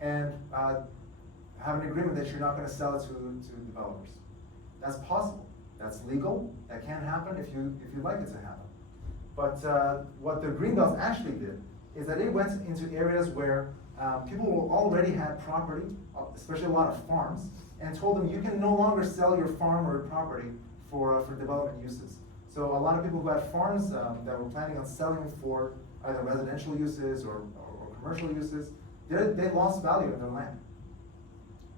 and have an agreement that you're not going to sell it to developers. That's possible. That's legal. That can happen if you'd like it to happen. But what the Greenbelt actually did is that it went into areas where people already had property, especially a lot of farms, and told them you can no longer sell your farm or property for development uses. So a lot of people who had farms that were planning on selling for either residential uses or commercial uses, they lost value in their land.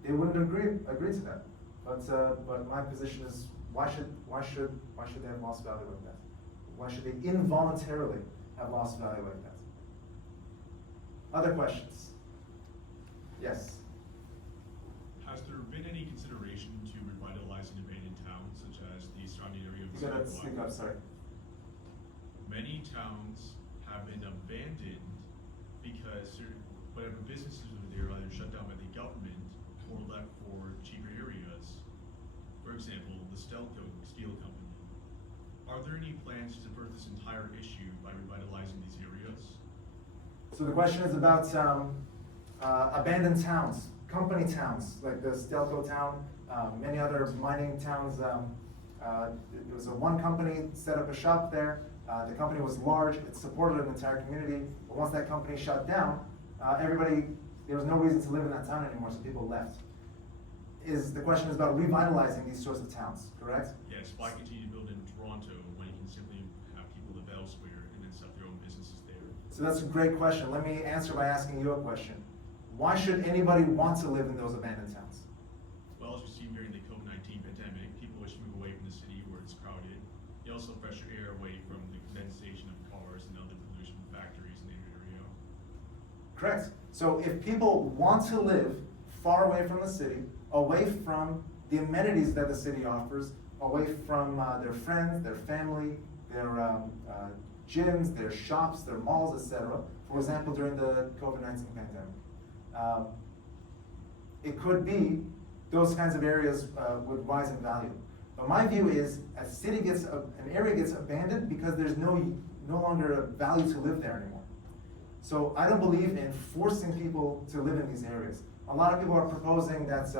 They wouldn't agree to that. But my position is, why should they have lost value like that? Why should they involuntarily have lost value like that? Other questions? Yes. Has there been any consideration to revitalizing abandoned towns, such as the surrounding area of You gotta speak up, sorry. Many towns have been abandoned because whatever businesses were there either shut down by the government or left for cheaper areas. For example, the Stelco Steel Company. Are there any plans to subvert this entire issue by revitalizing these areas? So the question is about abandoned towns, company towns, like the Stelco town, many other mining towns. There was one company set up a shop there. The company was large, it supported an entire community, but once that company shut down, there was no reason to live in that town anymore, so people left. The question is about revitalizing these sorts of towns, correct? Yes, why continue to build in Toronto when you can simply have people live elsewhere and then set up their own businesses there? So that's a great question. Let me answer by asking you a question. Why should anybody want to live in those abandoned towns? Well, as we've seen during the COVID-19 pandemic, people wish to move away from the city where it's crowded. You also pressure air away from the condensation of cars and other pollution factories in the area. Correct. So if people want to live far away from the city, away from the amenities that the city offers, away from their friends, their family, their gyms, their shops, their malls, etc. For example, during the COVID-19 pandemic. It could be those kinds of areas would rise in value. But my view is an area gets abandoned because there's no longer a value to live there anymore. So I don't believe in forcing people to live in these areas. A lot of people are proposing that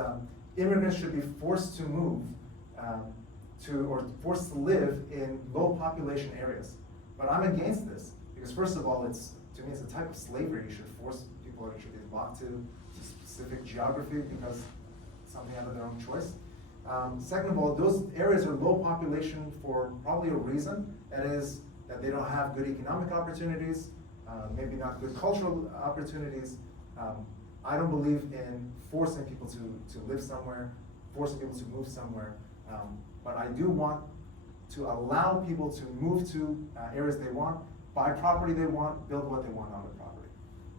immigrants should be forced to move or forced to live in low population areas. But I'm against this because first of all, to me it's a type of slavery. You should force people, or should be locked to specific geography because it's something out of their own choice. Second of all, those areas are low population for probably a reason. That is that they don't have good economic opportunities, maybe not good cultural opportunities. I don't believe in forcing people to live somewhere, forcing people to move somewhere. But I do want to allow people to move to areas they want, buy property they want, build what they want on the property.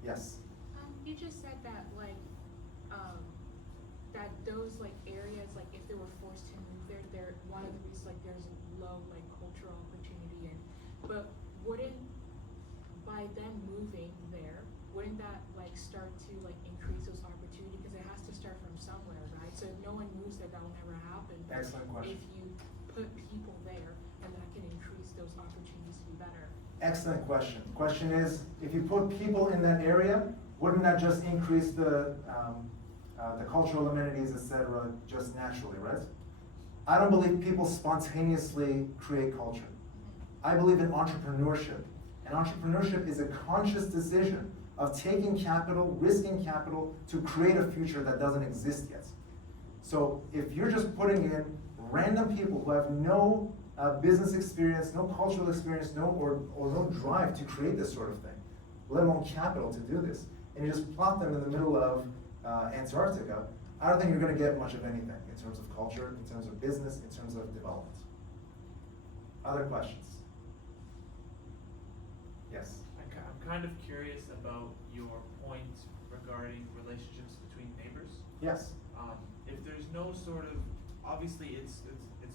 Yes? You just said that that those areas, if they were forced to move there, they're one of the reasons there's low cultural opportunity but wouldn't, by them moving there, wouldn't that start to increase those opportunities, because it has to start from somewhere, right? So if no one moves there, that will never happen. Excellent question. If you put people there, and that can increase those opportunities to be better. Excellent question. The question is, if you put people in that area, wouldn't that just increase the cultural amenities, etc., just naturally, right? I don't believe people spontaneously create culture. I believe in entrepreneurship. And entrepreneurship is a conscious decision of taking capital, risking capital to create a future that doesn't exist yet. So if you're just putting in random people who have no business experience, no cultural experience, or no drive to create this sort of thing, let alone capital to do this, and you just plot them in the middle of Antarctica, I don't think you're going to get much of anything in terms of culture, in terms of business, in terms of development. Other questions? Yes. I'm kind of curious about your point regarding relationships between neighbors. Yes. If there's no sort of, obviously it's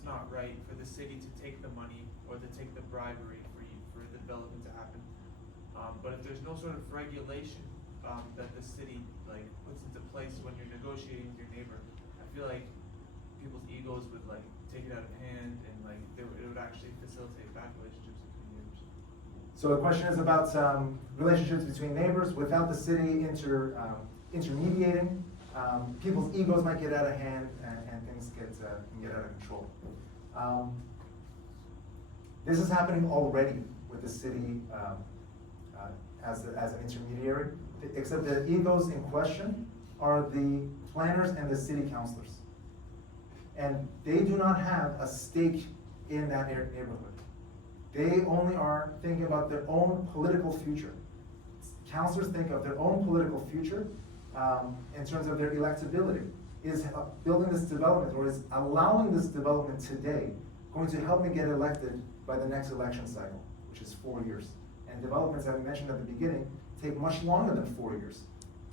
not right for the city to take the money or to take the bribery for the development to happen. But if there's no sort of regulation that the city like puts into place when you're negotiating with your neighbor, I feel like people's egos would like take it out of hand, and like it would actually facilitate bad relationships between neighbors. So the question is about relationships between neighbors without the city intermediating. People's egos might get out of hand, and things can get out of control. This is happening already with the city as an intermediary, except the egos in question are the planners and the city councilors. And they do not have a stake in that neighborhood. They only are thinking about their own political future. Councilors think of their own political future in terms of their electability. Is building this development, or is allowing this development today, going to help me get elected by the next election cycle, which is 4 years? And developments, as I mentioned at the beginning, take much longer than 4 years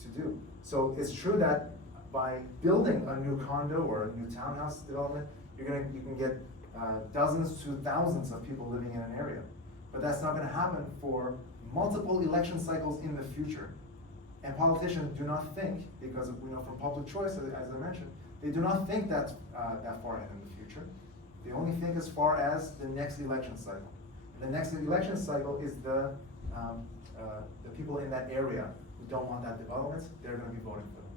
to do. So it's true that by building a new condo or a new townhouse development, you can get dozens to thousands of people living in an area. But that's not going to happen for multiple election cycles in the future. And politicians do not think, because we know from public choice, as I mentioned, they do not think that far ahead in the future. They only think as far as the next election cycle. And the next election cycle is the people in that area who don't want that development, they're going to be voting for them.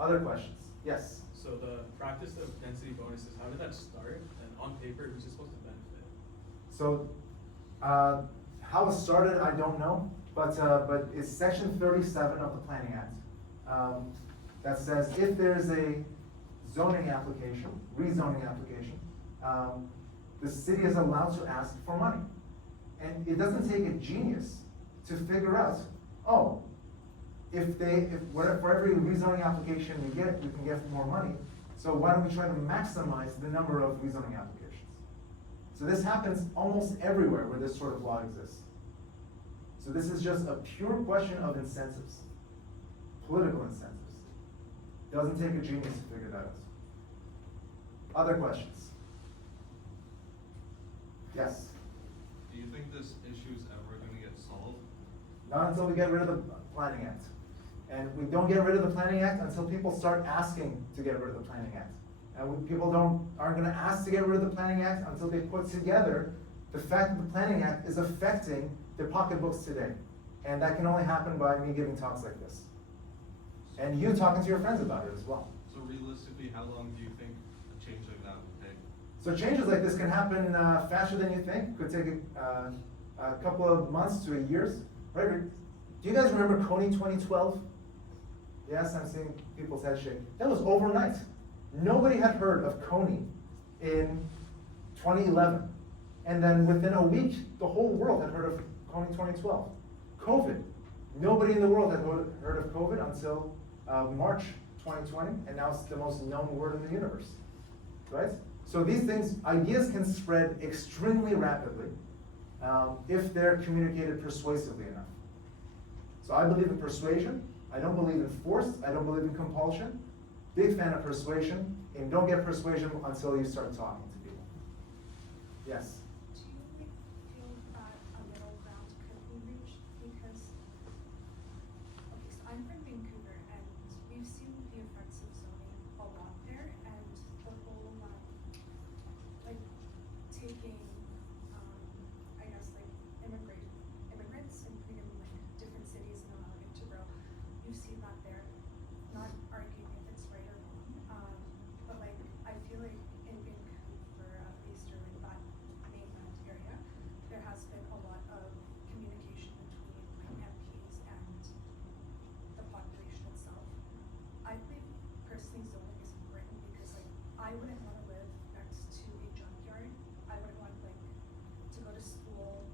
Other questions? Yes? So the practice of density bonuses, how did that start? And on paper, who's it supposed to benefit? So, how it started, I don't know, but it's section 37 of the Planning Act that says if there's a zoning application, rezoning application, the city is allowed to ask for money. And it doesn't take a genius to figure out, oh, for every rezoning application we can get more money. So why don't we try to maximize the number of rezoning applications? So this happens almost everywhere where this sort of law exists. So this is just a pure question of incentives, political incentives. Doesn't take a genius to figure that out. Other questions? Yes? Do you think this issue is ever going to get solved? Not until we get rid of the Planning Act. And we don't get rid of the Planning Act until people start asking to get rid of the Planning Act. And people aren't going to ask to get rid of the Planning Act until they put together the fact that the Planning Act is affecting their pocketbooks today. And that can only happen by me giving talks like this. And you talking to your friends about it as well. So realistically, how long do you think a change like that would take? So changes like this can happen faster than you think. Could take a couple of months to a year. Right? Do you guys remember Coney 2012? Yes, I'm seeing people's head shake. That was overnight. Nobody had heard of Coney in 2011. And then within a week, the whole world had heard of Coney 2012. COVID. Nobody in the world had heard of COVID until March 2020, and now it's the most known word in the universe, right? So these things, ideas can spread extremely rapidly if they're communicated persuasively enough. So I believe in persuasion. I don't believe in force. I don't believe in compulsion. Big fan of persuasion, and don't get persuasion until you start talking to people. Yes? Do you feel that a middle ground could be reached? Because, okay, so I'm from Vancouver, and we've seen the effects of zoning a lot there, and the whole, like, taking, I guess, like, immigrants and putting them in, like, different cities and allowing it to grow. You've seen that there. Not arguing if it's right or wrong, but, like, I feel like in Vancouver, at least, or like that main wouldn't wanna live next to a junkyard. I wouldn't want like to go to school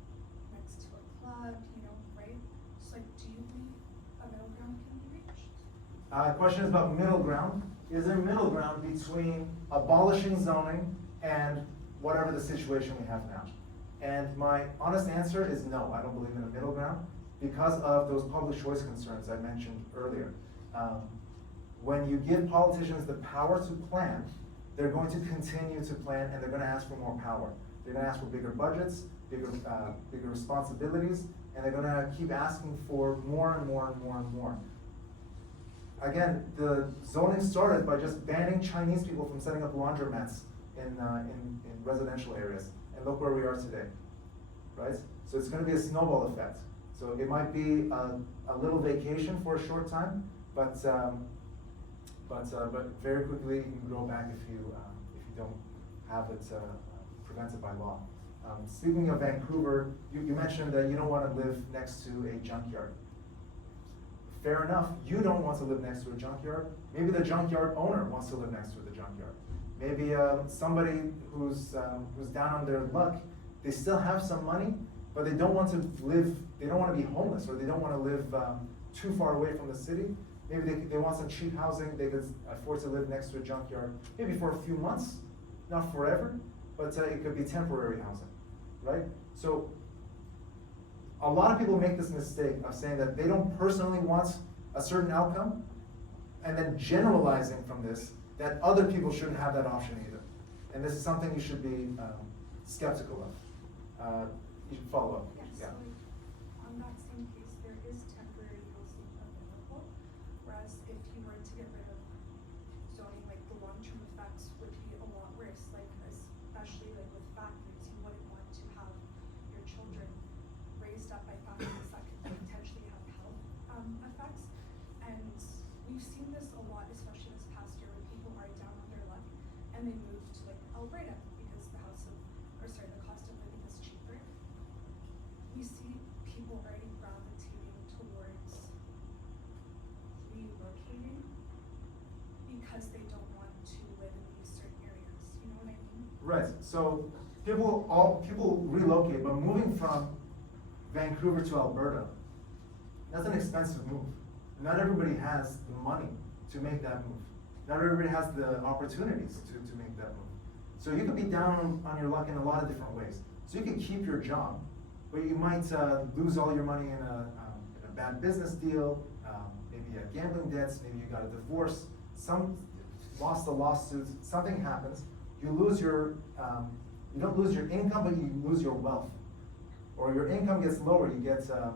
next to a club, you know, right? So like, do you believe a middle ground can be reached? Question is about middle ground. Is there middle ground between abolishing zoning and whatever the situation we have now? And my honest answer is no, I don't believe in a middle ground because of those public choice concerns I mentioned earlier. When you give politicians the power to plan, they're going to continue to plan and they're gonna ask for more power. They're gonna ask for bigger budgets, bigger responsibilities, and they're gonna keep asking for more and more and more and more. Again, the zoning started by just banning Chinese people from setting up laundromats in residential areas. And look where we are today, right? So it's gonna be a snowball effect. So it might be a little vacation for a short time, but very quickly you can grow back if you don't have it prevented by law. Speaking of Vancouver, you mentioned that you don't want to live next to a junkyard. Fair enough, you don't want to live next to a junkyard. Maybe the junkyard owner wants to live next to the junkyard. Maybe somebody who's down on their luck, they still have some money, but they don't want to live, they don't want to be homeless, or they don't want to live too far away from the city. Maybe they want some cheap housing, they could afford to live next to a junkyard, maybe for a few months, not forever, but it could be temporary housing, right? So a lot of people make this mistake of saying that they don't personally want a certain outcome, and then generalizing from this that other people shouldn't have that option either. And this is something you should be skeptical of. You should follow up. Yes, Yeah. so like, on that same case, there is temporary housing available, whereas if you were to get rid of zoning, like the long-term effects would be a lot worse, like especially like with factories, you wouldn't want to have your children raised up by factories that could potentially have health effects. And we've seen this a lot, especially this past year, when people are down on their luck and they move to like Alberta because the cost of living is cheaper. We see people already gravitating towards relocating because they don't want to live in these certain areas. You know what I mean? Right, so people relocate, but moving from Vancouver to Alberta, that's an expensive move. Not everybody has the money to make that move. Not everybody has the opportunities to make that move. So you could be down on your luck in a lot of different ways. So you could keep your job, but you might lose all your money in a bad business deal, maybe you have gambling debts, maybe you got a divorce, lost a lawsuit, something happens. You lose your, you don't lose your income, but you lose your wealth. Or your income gets lower, you get a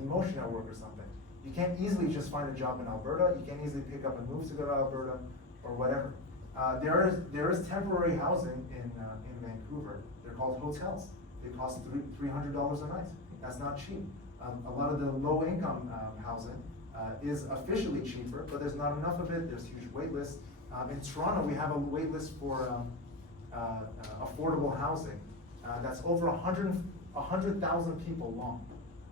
demotion at work or something. You can't easily just find a job in Alberta, you can't easily pick up and move to go to Alberta, or whatever. There is temporary housing in Vancouver. They're called hotels. They cost $300 a night. That's not cheap. A lot of the low income housing is officially cheaper, but there's not enough of it. There's huge wait lists. In Toronto, we have a wait list for affordable housing that's over 100,000 people long.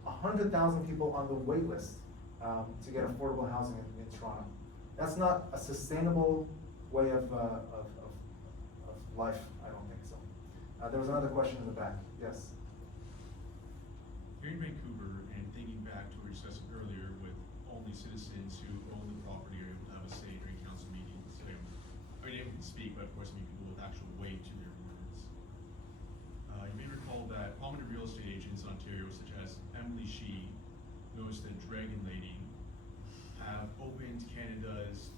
100,000 people on the wait list to get affordable housing in Toronto. That's not a sustainable way of life, I don't think so. There was another question in the back, yes. Here in Vancouver, and thinking back to what you discussed earlier, with only citizens who own the property are able to have a say during council meetings. I mean, able to speak, but of course, I mean people with actual weight to their words. You may recall that prominent real estate agents in Ontario, such as Emily Shee, known as the Dragon Lady, have opened Canada's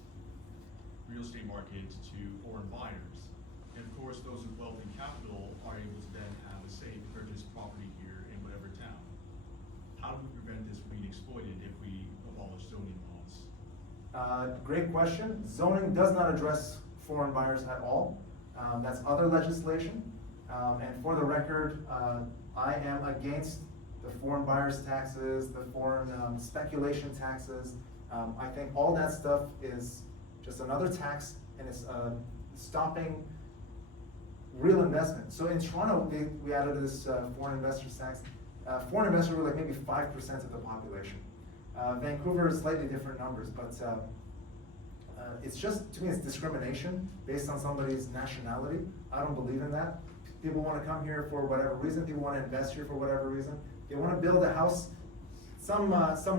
real estate market to foreign buyers. And of course, those with wealth and capital are able to then have a say to purchase property here in whatever town. How do we prevent this from being exploited if we abolish zoning laws? Great question. Zoning does not address foreign buyers at all. That's other legislation. And for the record, I am against the foreign buyers taxes, the foreign speculation taxes. I think all that stuff is just another tax, and it's stopping real investment. So in Toronto, we added this foreign investors tax. Foreign investors were like maybe 5% of the population. Vancouver is slightly different numbers, but it's just, to me, it's discrimination based on somebody's nationality. I don't believe in that. People wanna come here for whatever reason, people wanna invest here for whatever reason. They wanna build a house, some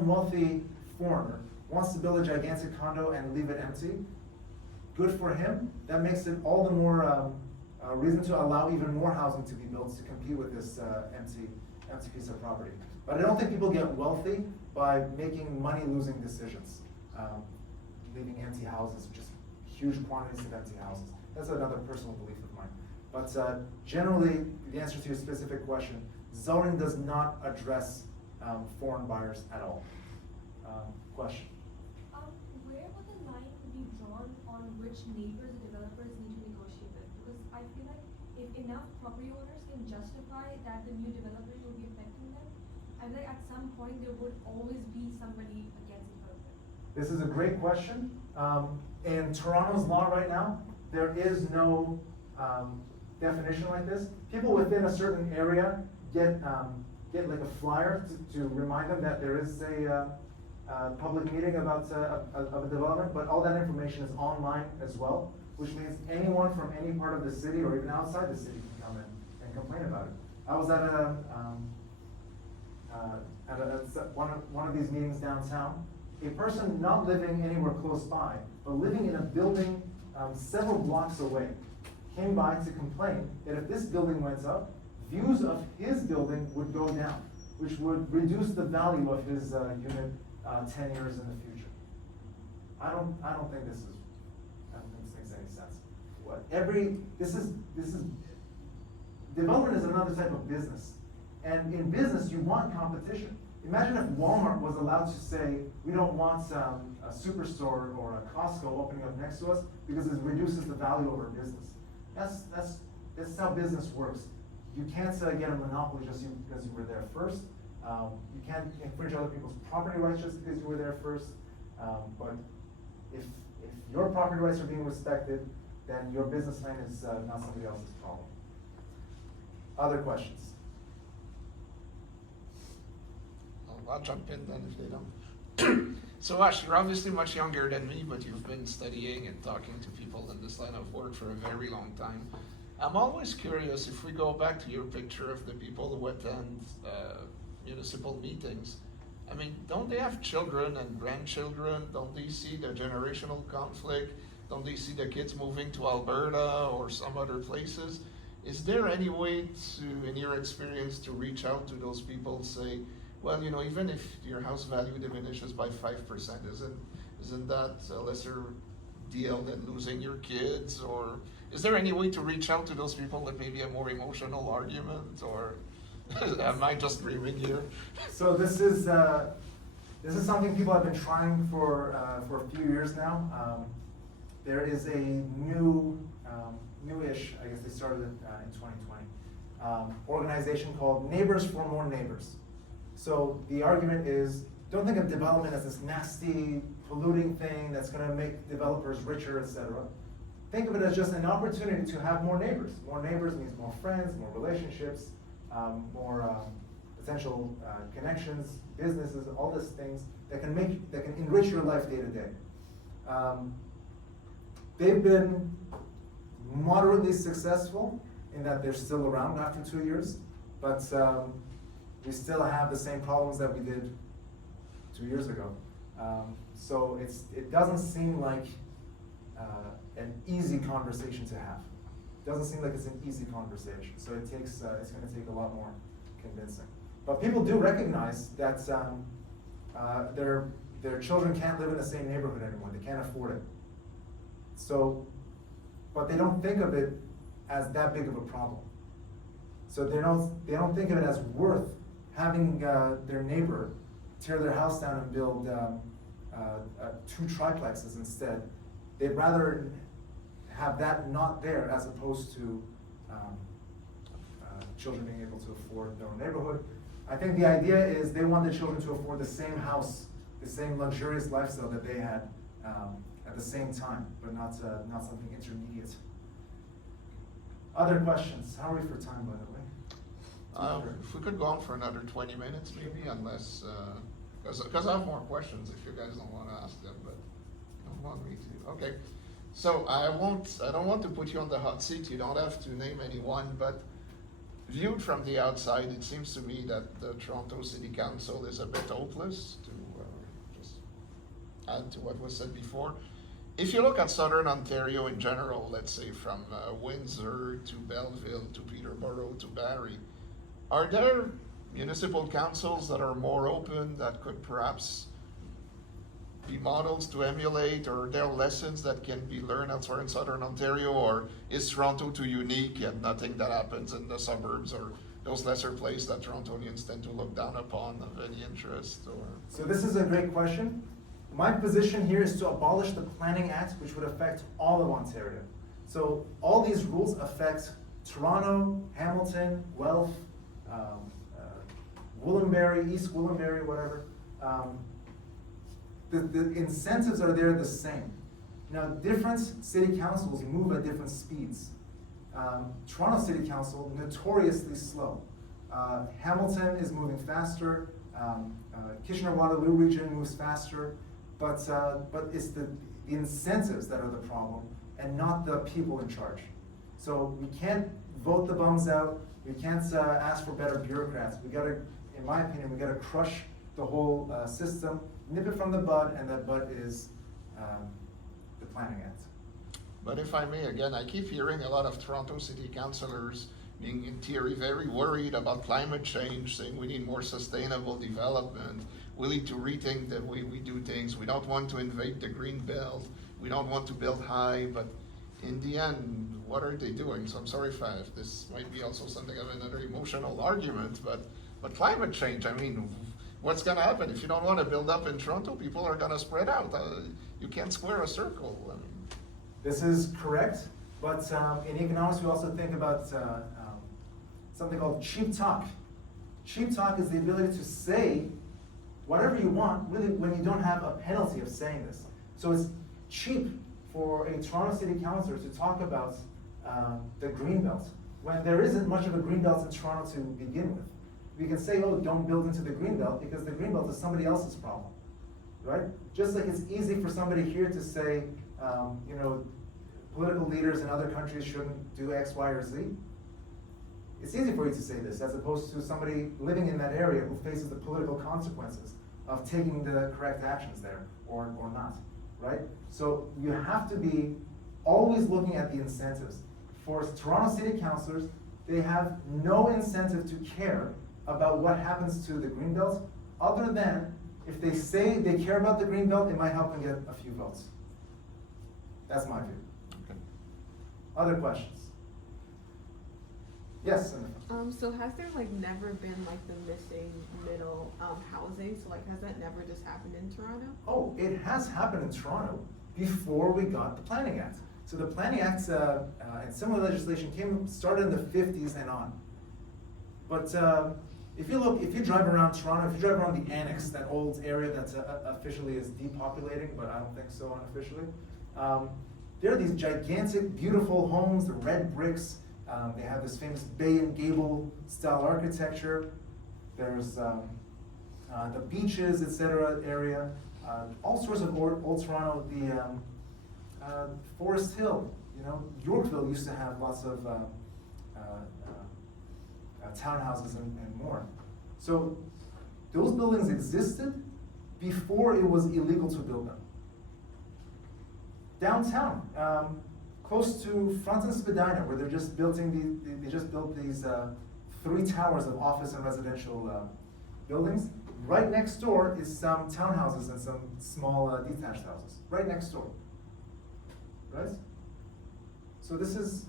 wealthy foreigner wants to build a gigantic condo and leave it empty. Good for him, that makes it all the more, reason to allow even more housing to be built to compete with this, empty piece of property. But I don't think people get wealthy by making money-losing decisions. Leaving empty houses, just huge quantities of empty houses. That's another personal belief of mine. But generally, the answer to your specific question, zoning does not address foreign buyers at all. Question? Where would the line be drawn on which neighbors the developers need to negotiate with? Because I feel like if enough property owners can justify that the new developers will be affecting them, I feel like at some point there would always be somebody against development. This is a great question. In Toronto's law right now, there is no definition like this. People within a certain area get like a flyer to remind them that there is a public meeting about of a development, but all that information is online as well, which means anyone from any part of the city or even outside the city can come in and complain about it. I was at one of these meetings downtown. A person not living anywhere close by, but living in a building several blocks away, came by to complain that if this building went up, views of his building would go down, which would reduce the value of his unit 10 years in the future. I don't think this makes any sense. Development is another type of business. And in business, you want competition. Imagine if Walmart was allowed to say, we don't want a Superstore or a Costco opening up next to us because it reduces the value of our business. That's how business works. You can't get a monopoly just because you were there first. You can't infringe other people's property rights just because you were there first. But if your property rights are being respected, then your business plan is not somebody else's problem. Other questions? I'll jump in then if they don't. So Ash, you're obviously much younger than me, but you've been studying and talking to people in this line of work for a very long time. I'm always curious, if we go back to your picture of the people who attend municipal meetings, I mean, don't they have children and grandchildren? Don't they see the generational conflict? Don't they see the kids moving to Alberta or some other places? Is there any way to, in your experience, to reach out to those people, say, well, you know, even if your house value diminishes by 5%, isn't that a lesser deal than losing your kids? Or is there any way to reach out to those people with maybe a more emotional argument, or am I just dreaming here? So this is something people have been trying for a few years now. There is a newish, I guess they started in 2020, organization called Neighbors for More Neighbors. So the argument is, don't think of development as this nasty, polluting thing that's gonna make developers richer, etc. Think of it as just an opportunity to have more neighbors. More neighbors means more friends, more relationships, more potential connections, businesses, all these things that can enrich your life day to day. They've been moderately successful in that they're still around after 2 years, but we still have the same problems that we did 2 years ago. So it doesn't seem like an easy conversation to have. It doesn't seem like it's an easy conversation. So it's going to take a lot more convincing. But people do recognize that their children can't live in the same neighborhood anymore. They can't afford it. So, but they don't think of it as that big of a problem. So they don't think of it as worth having their neighbor tear their house down and build 2 triplexes instead. They'd rather have that not there as opposed to children being able to afford their own neighborhood. I think the idea is they want the children to afford the same house, the same luxurious lifestyle that they had at the same time, but not something intermediate. Other questions? How are we for time, by the way? If we could go on for another 20 minutes maybe, unless, because I have more questions if you guys don't want to ask them, but. No. want me to? Okay. So I don't want to put you on the hot seat. You don't have to name anyone, but viewed from the outside, it seems to me that the Toronto City Council is a bit hopeless, to just add to what was said before. If you look at Southern Ontario in general, let's say from Windsor to Belleville to Peterborough to Barrie, are there municipal councils that are more open, that could perhaps be models to emulate, or are there lessons that can be learned elsewhere in Southern Ontario, or is Toronto too unique and nothing that happens in the suburbs or those lesser places that Torontonians tend to look down upon of any interest? Or So this is a great question. My position here is to abolish the Planning Act, which would affect all of Ontario. So all these rules affect Toronto, Hamilton, Guelph, Wollonbarry, East Wollonbarry, whatever. The incentives are there the same. Now, different city councils move at different speeds. Toronto City Council, notoriously slow. Hamilton is moving faster. Kitchener-Waterloo region moves faster. But it's the incentives that are the problem and not the people in charge. So we can't vote the bums out. We can't ask for better bureaucrats. We gotta, in my opinion, we gotta crush the whole system, nip it from the bud, and that bud is the Planning Act. But if I may, again, I keep hearing a lot of Toronto City councillors being in theory very worried about climate change, saying we need more sustainable development, we need to rethink the way we do things, we don't want to invade the green belt, we don't want to build high, but in the end, what are they doing? So I'm sorry if this might be also something of another emotional argument, but climate change, I mean, what's gonna happen? If you don't wanna build up in Toronto, people are gonna spread out. You can't square a circle. I mean. This is correct, but in economics we also think about something called cheap talk. Cheap talk is the ability to say whatever you want, really, when you don't have a penalty of saying this. So it's cheap for a Toronto City Councillor to talk about the Greenbelt, when there isn't much of a Greenbelt in Toronto to begin with. We can say, oh, don't build into the Greenbelt, because the Greenbelt is somebody else's problem, right? Just like it's easy for somebody here to say, you know, political leaders in other countries shouldn't do X, Y, or Z. It's easy for you to say this, as opposed to somebody living in that area who faces the political consequences of taking the correct actions there, or not, right? So you have to be always looking at the incentives. For Toronto City Councillors, they have no incentive to care about what happens to the Greenbelt, other than if they say they care about the Greenbelt, it might help them get a few votes. That's my view. Okay. Other questions? Yes. So has there like never been like the missing middle housing? So like has that never just happened in Toronto? Oh, it has happened in Toronto before we got the Planning Act. So the Planning Act and similar legislation started in the 50s and on. But if you drive around Toronto, if you drive around the Annex, that old area that officially is depopulating, but I don't think so unofficially, there are these gigantic, beautiful homes, the red bricks. They have this famous Bay and Gable style architecture. There's the beaches, etc. area. All sorts of old Toronto. The Forest Hill, you know, Yorkville used to have lots of townhouses and more. So those buildings existed before it was illegal to build them. Downtown, close to Front and Spadina, where they just built these 3 towers of office and residential buildings. Right next door is some townhouses and some small detached houses. Right next door, right? So this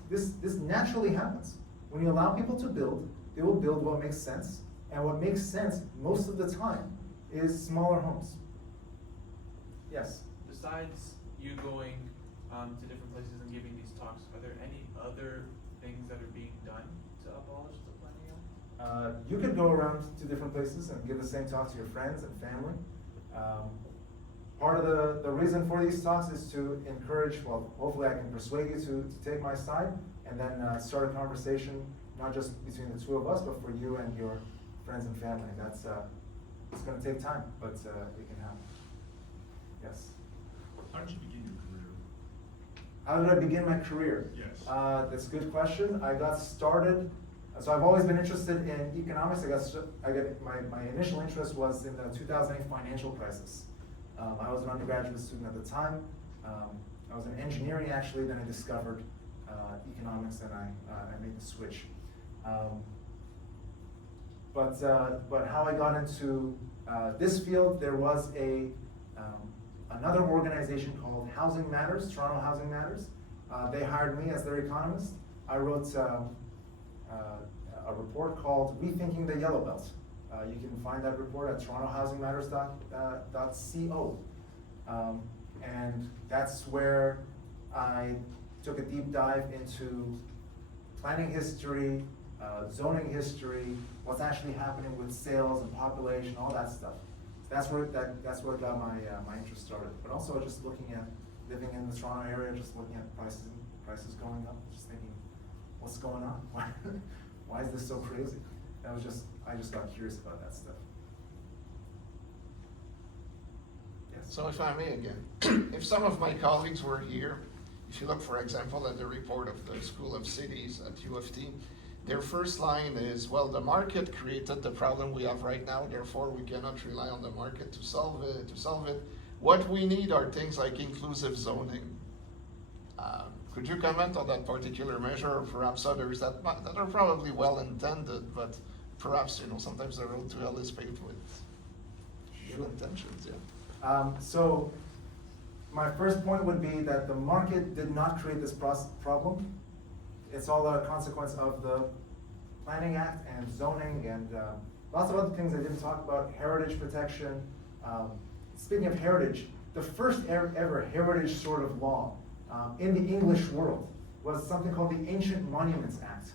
naturally happens. When you allow people to build, they will build what makes sense, and what makes sense most of the time is smaller homes. Yes. Besides you going to different places and giving these talks, are there any other things that are being done to abolish the Planning Act? You could go around to different places and give the same talk to your friends and family. Part of the reason for these talks is to encourage, well, hopefully I can persuade you to take my side, and then start a conversation, not just between the two of us, but for you and your friends and family. That's it's going to take time, but it can happen. Yes. How did you begin your career? How did I begin my career? Yes. That's a good question. I got started, so I've always been interested in economics. My initial interest was in the 2008 financial crisis. I was an undergraduate student at the time. I was in engineering actually, then I discovered economics and I made the switch. But how I got into this field, there was another organization called Housing Matters, Toronto Housing Matters. They hired me as their economist. I wrote a report called Rethinking the Yellow Belt. You can find that report at torontohousingmatters.co. And that's where I took a deep dive into planning history, zoning history, what's actually happening with sales and population, all that stuff. That's where got my interest started. But also just looking at living in the Toronto area, just looking at prices going up, just thinking, what's going on? Why is this so crazy? I just got curious about that stuff. Yes. So if I may again, if some of my colleagues were here, if you look, for example, at the report of the School of Cities at U of T, their first line is, well, the market created the problem we have right now, therefore we cannot rely on the market to solve it. What we need are things like inclusive zoning. Could you comment on that particular measure, or perhaps others that are probably well intended, but perhaps sometimes the road to hell is paved with good intentions? Yeah. So my first point would be that the market did not create this problem. It's all a consequence of the Planning Act and zoning and lots of other things I didn't talk about, heritage protection. Speaking of heritage, the first ever heritage sort of law in the English world was something called the Ancient Monuments Act.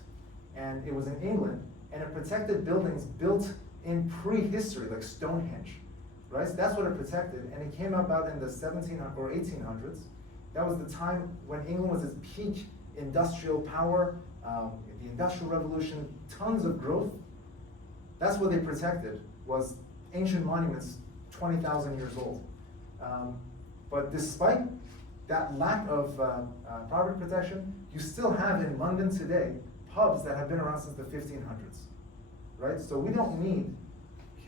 And it was in England, and it protected buildings built in prehistory, like Stonehenge, right? So that's what it protected, and it came about in the 1700s or 1800s. That was the time when England was its peak industrial power, the Industrial Revolution, tons of growth. That's what they protected, was ancient monuments 20,000 years old. But despite that lack of property protection, you still have in London today pubs that have been around since the 1500s, right? So we don't need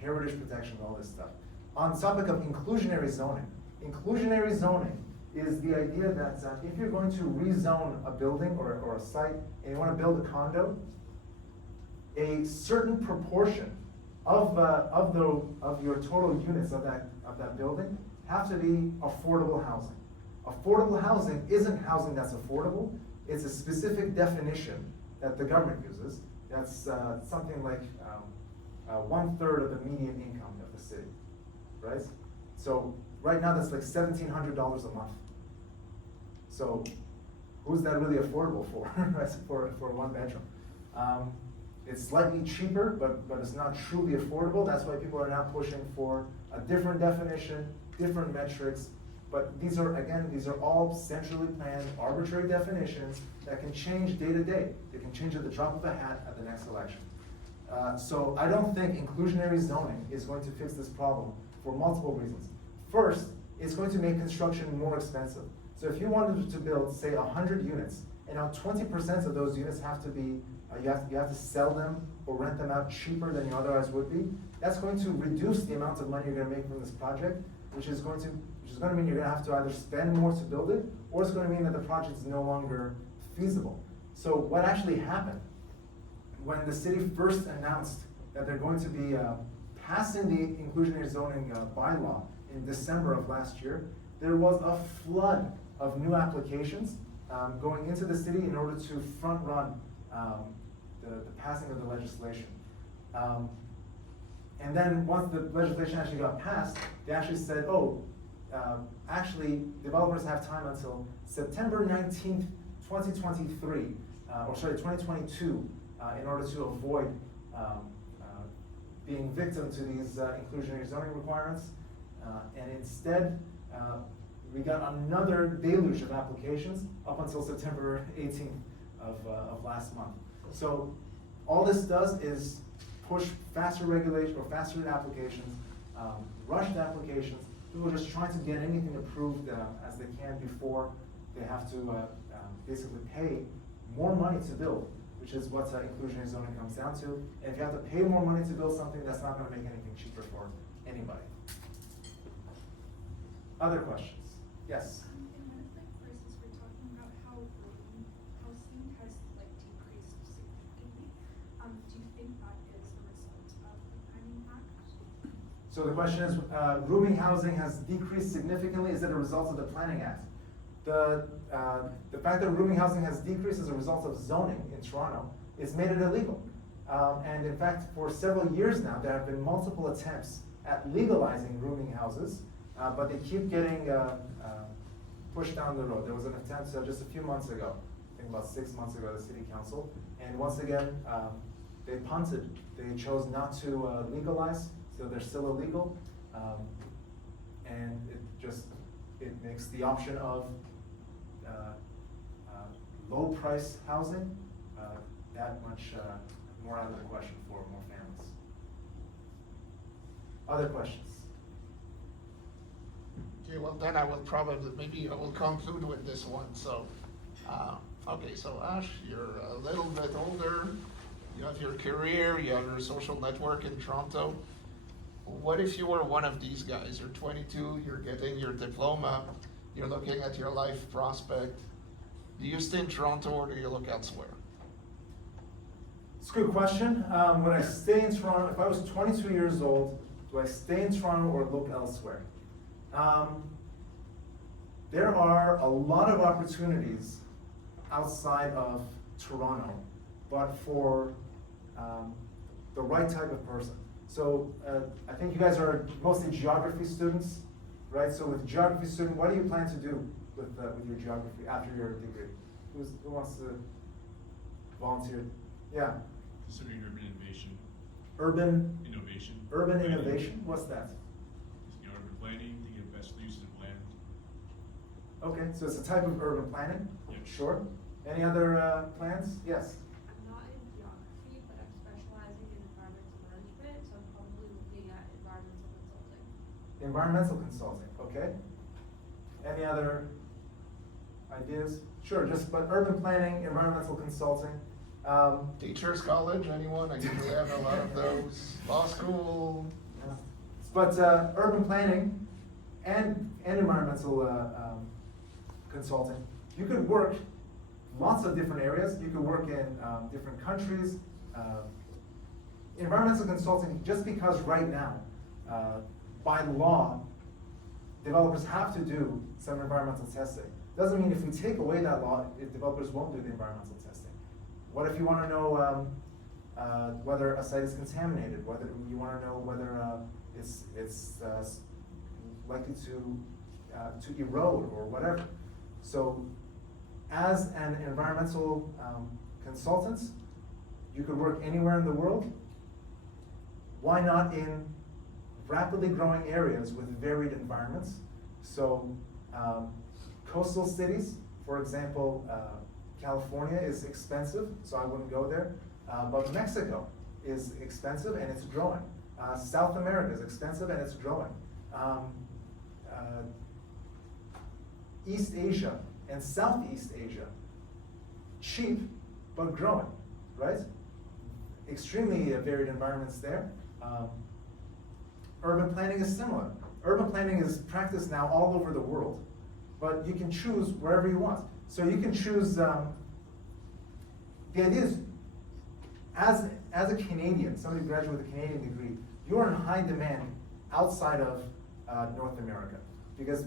heritage protection and all this stuff. On the topic of inclusionary zoning is the idea that if you're going to rezone a building or a site and you want to build a condo, a certain proportion of your total units of that building have to be affordable housing. Affordable housing isn't housing that's affordable. It's a specific definition that the government uses. That's something like 1/3 of the median income of the city, right? So right now that's like $1,700 a month. So who's that really affordable for, for one bedroom? It's slightly cheaper, but it's not truly affordable. That's why people are now pushing for a different definition, different metrics. But these are all centrally planned, arbitrary definitions that can change day to day. They can change at the drop of a hat at the next election. So I don't think inclusionary zoning is going to fix this problem for multiple reasons. First, it's going to make construction more expensive. So if you wanted to build, say, 100 units, and now 20% of those units have to be, you have to sell them or rent them out cheaper than you otherwise would be, that's going to reduce the amount of money you're going to make from this project, which is going to mean you're going to have to either spend more to build it, or it's going to mean that the project is no longer feasible. So what actually happened when the city first announced that they're going to be passing the inclusionary zoning bylaw in December of last year, there was a flood of new applications going into the city in order to front run the passing of the legislation. And then once the legislation actually got passed, they actually said, actually developers have time until September 19th, 2023, 2022, in order to avoid being victim to these inclusionary zoning requirements. And instead, we got another deluge of applications up until September 18th of last month. So all this does is push faster regulation or faster applications, rushed applications, People are just trying to get anything approved as they can before they have to basically pay more money to build, which is what inclusionary zoning comes down to. And if you have to pay more money to build something, that's not gonna make anything cheaper for anybody. Other questions? Yes? In one of the courses, we're talking about how urban housing has like decreased significantly. Do you think that is a result of the Planning Act? So the question is, rooming housing has decreased significantly. Is it a result of the Planning Act? The fact that rooming housing has decreased as a result of zoning in Toronto, it's made it illegal. And in fact, for several years now, there have been multiple attempts at legalizing rooming houses, but they keep getting pushed down the road. There was an attempt just a few months ago, I think about 6 months ago, at the City Council, and once again, they punted. They chose not to legalize, so they're still illegal, and it makes the option of low price housing that much more out of the question for more families. Other questions? Okay, well then I will probably, maybe I will conclude with this one, so, okay, so Ash, you're a little bit older, you have your career, you have your social network in Toronto. What if you were one of these guys? You're 22, you're getting your diploma, you're looking at your life prospect. Do you stay in Toronto or do you look elsewhere? It's a good question. When I stay in Toronto, if I was 22 years old, do I stay in Toronto or look elsewhere? There are a lot of opportunities outside of Toronto, but for the right type of person. So I think you guys are mostly geography students, right? So with geography student, what do you plan to do with your geography after your degree? Who wants to volunteer? Yeah. Considering urban innovation. Urban Innovation. Urban Planning. innovation. What's that? Just, urban planning to get best use of land. Okay, so it's a type of urban planning. Yeah. Sure. Any other plans? Yes. I'm not in geography, but I'm specializing in environmental management, so I'm probably looking at environmental consulting. Environmental consulting. Okay. Any other ideas? Sure. But urban planning, environmental consulting. Teachers college, anyone? I usually have a lot of those. Law school. Yeah. But urban planning and environmental consulting, you could work lots of different areas. You could work in different countries. Environmental consulting, just because right now, by law, developers have to do some environmental testing. Doesn't mean if we take away that law, if developers won't do the environmental testing. What if you want to know whether a site is contaminated? Whether you want to know whether it's likely to erode or whatever. So, as an environmental consultant, you could work anywhere in the world. Why not in rapidly growing areas with varied environments? So, coastal cities, for example, California is expensive, so I wouldn't go there. But Mexico is expensive and it's growing. South America is expensive and it's growing. East Asia and Southeast Asia, cheap but growing, right? Extremely varied environments there. Urban planning is similar. Urban planning is practiced now all over the world, but you can choose wherever you want. So you can choose, the idea is, as a Canadian, somebody graduated with a Canadian degree, you're in high demand outside of North America, because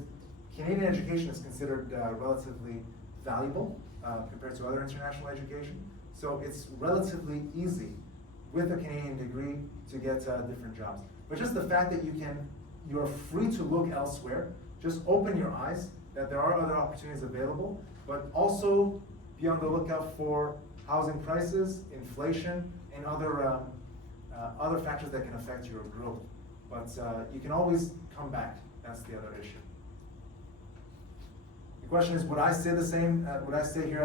Canadian education is considered relatively valuable compared to other international education. So it's relatively easy with a Canadian degree to get different jobs. But just the fact that you're free to look elsewhere, just open your eyes that there are other opportunities available, but also be on the lookout for housing prices, inflation, and other factors that can affect your growth. But you can always come back. That's the other issue. The question is, would I stay the same? Would I stay here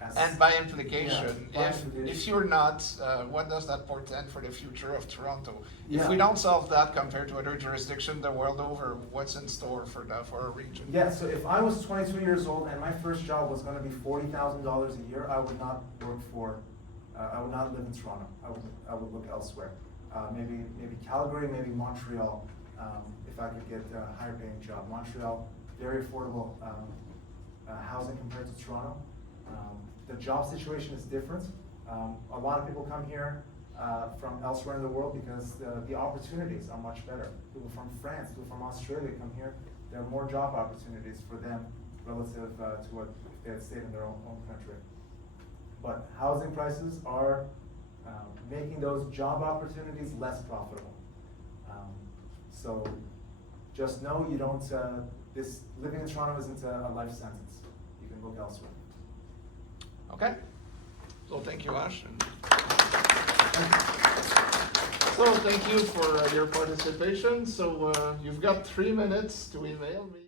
And by implication, Yeah, by if implication. you're not, what does that portend for the future of Toronto? If Yeah. we don't solve that compared to other jurisdictions the world over, what's in store for our region? Yeah, so if I was 22 years old and my first job was gonna be $40,000 a year, I would not work for, I would not live in Toronto. I would look elsewhere. Maybe Calgary, maybe Montreal, if I could get a higher paying job. Montreal, very affordable housing compared to Toronto. The job situation is different. A lot of people come here from elsewhere in the world because the opportunities are much better. People from France, people from Australia come here. There are more job opportunities for them relative to what if they had stayed in their own country. But housing prices are making those job opportunities less profitable. So just know you don't, this living in Toronto isn't a life sentence. You can look elsewhere. Okay, so thank you, Ash. So thank you for your participation. So you've got 3 minutes to email me.